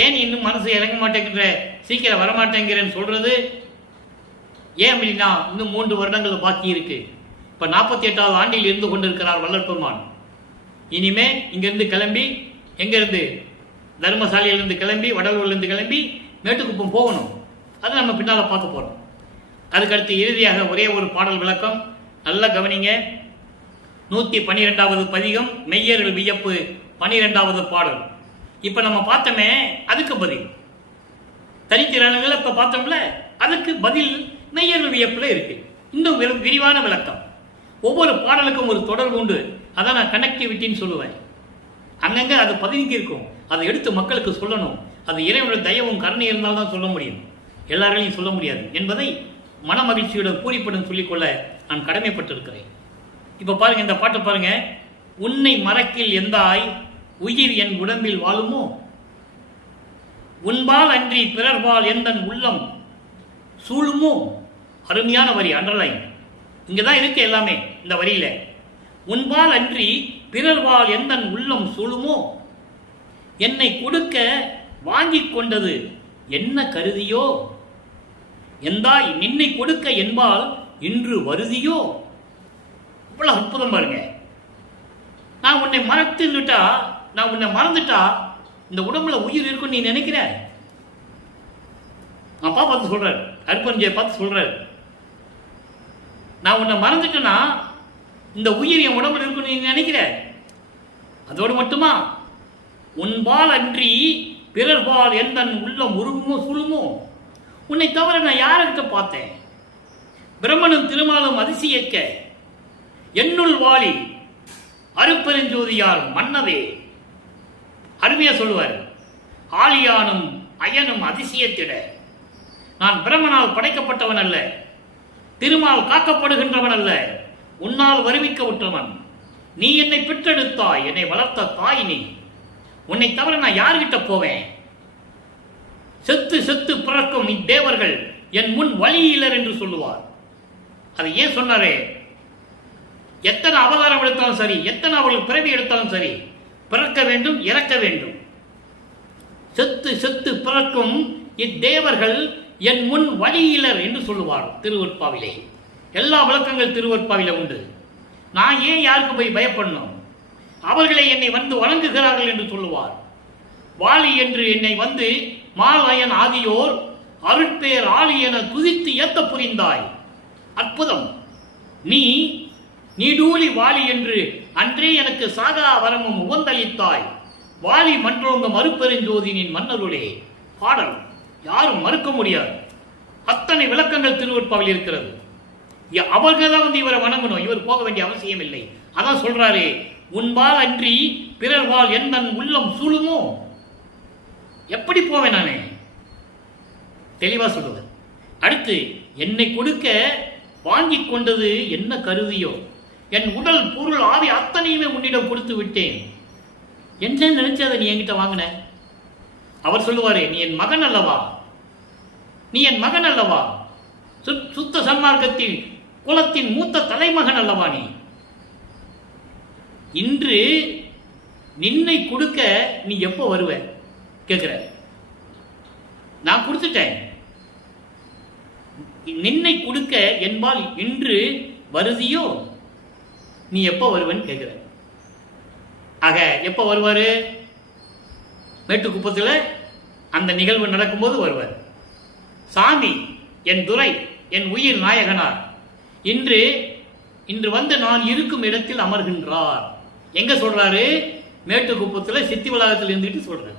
ஏன் இன்னும் மனசு இறங்க மாட்டேங்கிற, சீக்கிரம் வரமாட்டேங்கிறேன்னு சொல்றது ஏன் அப்படின்னா இன்னும் 3 வருடங்கள் பாக்கி இருக்கு. இப்ப 48வது ஆண்டில் இருந்து கொண்டிருக்கிறார் வல்லற்பெருமான். இனிமே இங்கிருந்து கிளம்பி, எங்கிருந்து தர்மசாலையிலிருந்து கிளம்பி, வடலூர்லேருந்து கிளம்பி மேட்டுக்குப்பம் போகணும். அதை நம்ம பின்னால பார்க்க போறோம். அதுக்கடுத்து இறுதியாக ஒரே ஒரு பாடல் விளக்கம், நல்லா கவனிங்க. 112வது பதிகம் மெய்யர்கள் வியப்பு 12வது பாடல். இப்ப நம்ம பார்த்தோமே அதுக்கு பதில், தனித்திறன்கள் இப்ப பார்த்தோம்ல, அதுக்கு பதில் மெய்யர்கள் வியப்புல இருக்கு. இன்னும் விரிவான விளக்கம். ஒவ்வொரு பாடலுக்கும் ஒரு தொடர்பு உண்டு. அதான் நான் கனெக்டிவிட்டின்னு சொல்லுவேன். அங்கங்கே அது பதுங்கி இருக்கும். அதை எடுத்து மக்களுக்கு சொல்லணும். அது இறைவனுடைய தயவும் கருணை இருந்தால் தான் சொல்ல முடியும், எல்லாராலையும் சொல்ல முடியாது என்பதை மன மகிழ்ச்சியுடன் பூரிப்புடன் சொல்லிக்கொள்ள நான் கடமைப்பட்டிருக்கிறேன். இப்போ பாருங்க, இந்த பாட்டு பாருங்க. உன்னை மறக்கில் எந்தாய் உயிர் என் உடம்பில் வாழுமோ, உன்பால் அன்றி பிறர்பால் எந்தன் உள்ளம் சூழுமோ. அருமையான வரி, அண்டர்லைன். இங்கதான் இருக்கு எல்லாமே இந்த வரியில. உன்பால் அன்றி பிறர்பால் எந்தன் உள்ளம் சூழுமோ, என்னை கொடுக்க வாங்கி கொண்டது என்ன கருதியோ, எந்தாய் நின்னை கொடுக்க என்பால் இன்று வருதியோ. இவ்வளவு அற்புதம் பாருங்க. நான் உன்னை மறந்துட்டா, நான் உன்னை மறந்துட்டா இந்த உடம்புல உயிர் இருக்கும் நீ நினைக்கிற? அப்பா பார்த்து சொல்றாரு, அற்புதம் பார்த்து சொல்றாரு, நான் உன்னை மறந்துட்டேன்னா இந்த உயிர் என் உடம்புல இருக்கும் நீ நினைக்கிற? அதோடு மட்டுமா, உன்பால் அன்றி பிறர்பால் எந்தன் உள்ளம் உருகுமோ சுழுமோ. உன்னை தவிர நான் யார்கிட்ட பார்த்தேன்? பிரம்மனும் திருமாலும் அதிசயிக்க என்னுள் வாழி அருப்பெருஞ்சோதியார் மன்னவே. அருமையா சொல்லுவார். ஆலியானும் அயனும் அதிசயத்திட நான் பிரம்மனால் படைக்கப்பட்டவன் அல்ல, திருமால் காக்கப்படுகின்றவன் அல்ல, உன்னால் வருவிக்க உற்றவன். நீ என்னை பெற்றெடுத்தாய், என்னை வளர்த்த தாய் நீ. உன்னை தவிர நான் யார்கிட்ட போவேன்? செத்து செத்து பிறக்கும் இத்தேவர்கள் என் முன் வழியிலர் என்று சொல்லுவார். அது ஏன் சொன்னாரே? எத்தனை அவதாரம் எடுத்தாலும் சரி, எத்தனை அவர்கள் பிறவி எடுத்தாலும் சரி, பிறக்க வேண்டும், இறக்க வேண்டும். செத்து செத்து பிறக்கும் இத்தேவர்கள் என் முன் வழியிலர் என்று சொல்லுவார் திருவற்பாவிலே. எல்லா விளக்கங்கள் திருவற்பாவில உண்டு. நான் ஏன் யாருக்கு போய் பயப்படணும்? அவர்களை என்னை வந்து வணங்குகிறார்கள் என்று சொல்லுவார். வாலி என்று என்னை வந்து மாலயன் ஆகியோர் அருட்பேர் ஆலி என துதித்து ஏத்த புரிந்தாய். அற்புதம். நீ நீடூழி வாலி என்று அன்றே எனக்கு சாகா வரமும் உகந்தளித்தாய். வாலி மன்றோங்க மறுப்பெருஞ்சோதினின் மன்னருளே. பாடல் யாரும் மறுக்க முடியாது. அத்தனை விளக்கங்கள் திருவற்பாவில் இருக்கிறது. அவர்கள் தான் வந்து இவரை வணங்கணும், இவர் போக வேண்டிய அவசியம் இல்லை. அதான் சொல்றாரு, உன்பால் அன்றி பிறர்பால் எந்தன் உள்ளம் சூழுமோ. எப்படி போவேன் நானே? தெளிவா சொல்லுவேன். அடுத்து, என்னை கொடுக்க வாங்கி கொண்டது என்ன கருதியோ, என் உடல் பொருள் ஆவி அத்தனையுமே உன்னிடம் கொடுத்து விட்டேன். என்ன நினைச்சதை நீ என்கிட்ட வாங்கின? அவர் சொல்லுவாரு, நீ என் மகன் அல்லவா, நீ என் மகன் அல்லவா, சுத்த சன்மார்க்கத்தின் குலத்தின் மூத்த தலைமகன் அல்லவா நீ. இன்று நின்னை கொடுக்க நீ எப்போ வருவ கேட்கிற? நான் கொடுத்துட்டேன். நின்னை கொடுக்க என்பால் இன்று வருதியோ, நீ எப்போ வருவன்னு கேட்கிற. ஆக எப்போ வருவாரு? மேட்டுக்குப்பத்தில் அந்த நிகழ்வு நடக்கும்போது வருவார். சாமி என் துரை, என் உயிர் நாயகனார் இன்று வந்து நான் இருக்கும் இடத்தில் அமர்கின்றார். எங்க சொல்றாரு? மேட்டுக்குப்பத்தில் சித்தி வளாகத்தில் இருந்துட்டு சொல்றாரு.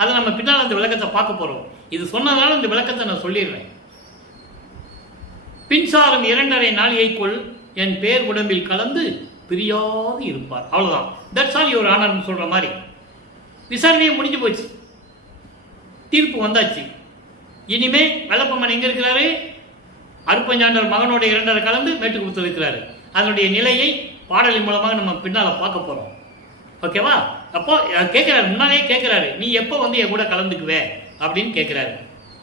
அதை நம்ம பின்னால் அந்த விளக்கத்தை பார்க்க போறோம். இது சொன்னதால இந்த விளக்கத்தை நான் சொல்லிடுறேன். பின்சாரம் 2.5 நாளிகைக்குள் என் பேர் உடம்பில் கலந்து பிரியாது இருப்பார். அவ்வளவுதான். தட்ஸ் ஆல் யுவர் ஆனர் சொல்ற மாதிரி விசாரணையை முடிஞ்சு போச்சு, தீர்ப்பு வந்தாச்சு. இனிமே வெள்ளப்பம்மன் எங்க இருக்கிறாரு? அருப்பஞ்சாண்டர் மகனோட 2.5 கலந்து மேட்டுக்குப்பத்தில் இருக்கிறாரு. அதனுடைய நிலையை பாடலின் மூலமாக நம்ம பின்னால பார்க்க போறோம். ஓகேவா? அப்போ கேட்கிறாரு, முன்னாலே கேட்கிறாரு, நீ எப்போ வந்து என் கூட கலந்துக்குவே அப்படின்னு கேட்கிறாரு.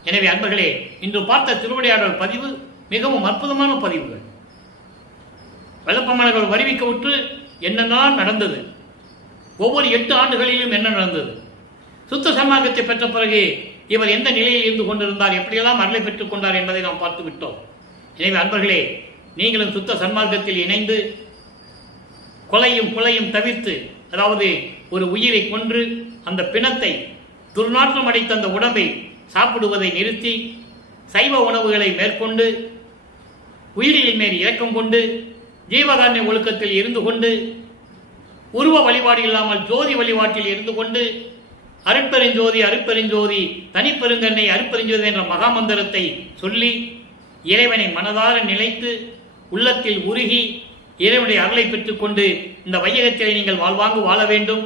எனவே அன்பர்களே, இன்று பார்த்த திருவிளையாடல் பதிவு மிகவும் அற்புதமான பதிவுகள். வெள்ளப்பம்மன்கள் வருவிக்க விட்டு என்னெல்லாம் நடந்தது, ஒவ்வொரு 8 ஆண்டுகளிலும் என்ன நடந்தது, சுத்த சன்மார்க்கத்தை பெற்ற பிறகு இவர் எந்த நிலையில் இருந்து கொண்டிருந்தார், எப்படியெல்லாம் அருளை பெற்றுக் கொண்டார் என்பதை நாம் பார்த்து விட்டோம். எனவே அன்பர்களே, நீங்களும் சுத்த சன்மார்க்கத்தில் இணைந்து கொலையும் கொலையும் தவிர்த்து, அதாவது ஒரு உயிரை கொன்று அந்த பிணத்தை துர்நாற்றம் அடைத்த அந்த உடம்பை சாப்பிடுவதை நிறுத்தி சைவ உணவுகளை மேற்கொண்டு உயிரின் மேல் இரக்கம் கொண்டு ஜீவகாருண்ய ஒழுக்கத்தில் இருந்து கொண்டு உருவ வழிபாடு இல்லாமல் ஜோதி வழிபாட்டில் இருந்து கொண்டு அருட்பெருஞ்சோதி அருட்பெருஞ்சோதி தனிப்பெருங்கண்ணை அருட்பெருஞ்சோதி என்ற மகாமந்திரத்தை சொல்லி இறைவனை மனதார நிலைத்து உள்ளத்தில் உருகி இறைவனுடைய அருளை பெற்றுக்கொண்டு இந்த வையகத்திலே நீங்கள் வாழ்வாங்கு வாழ வேண்டும்,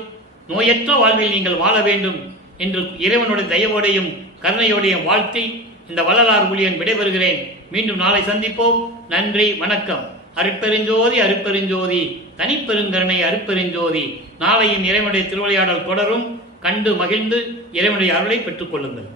நோயற்ற வாழ்வில் நீங்கள் வாழ வேண்டும் என்று இறைவனுடைய தயவோடையும் கருணையோடையும் வாழ்த்தி இந்த வள்ளலார் ஊழியன் விடைபெறுகிறேன். மீண்டும் நாளை சந்திப்போம். நன்றி, வணக்கம். அருட்பெருஞ்சோதி அருட்பெருஞ்சோதி தனிப்பெருங்கருணை அருட்பெருஞ்சோதி. நாளையும் இறைவனுடைய திருவிளையாடல் தொடரும். கண்டு மகிழ்ந்து இறைவனுடைய அருளை பெற்றுக் கொள்ளுங்கள்.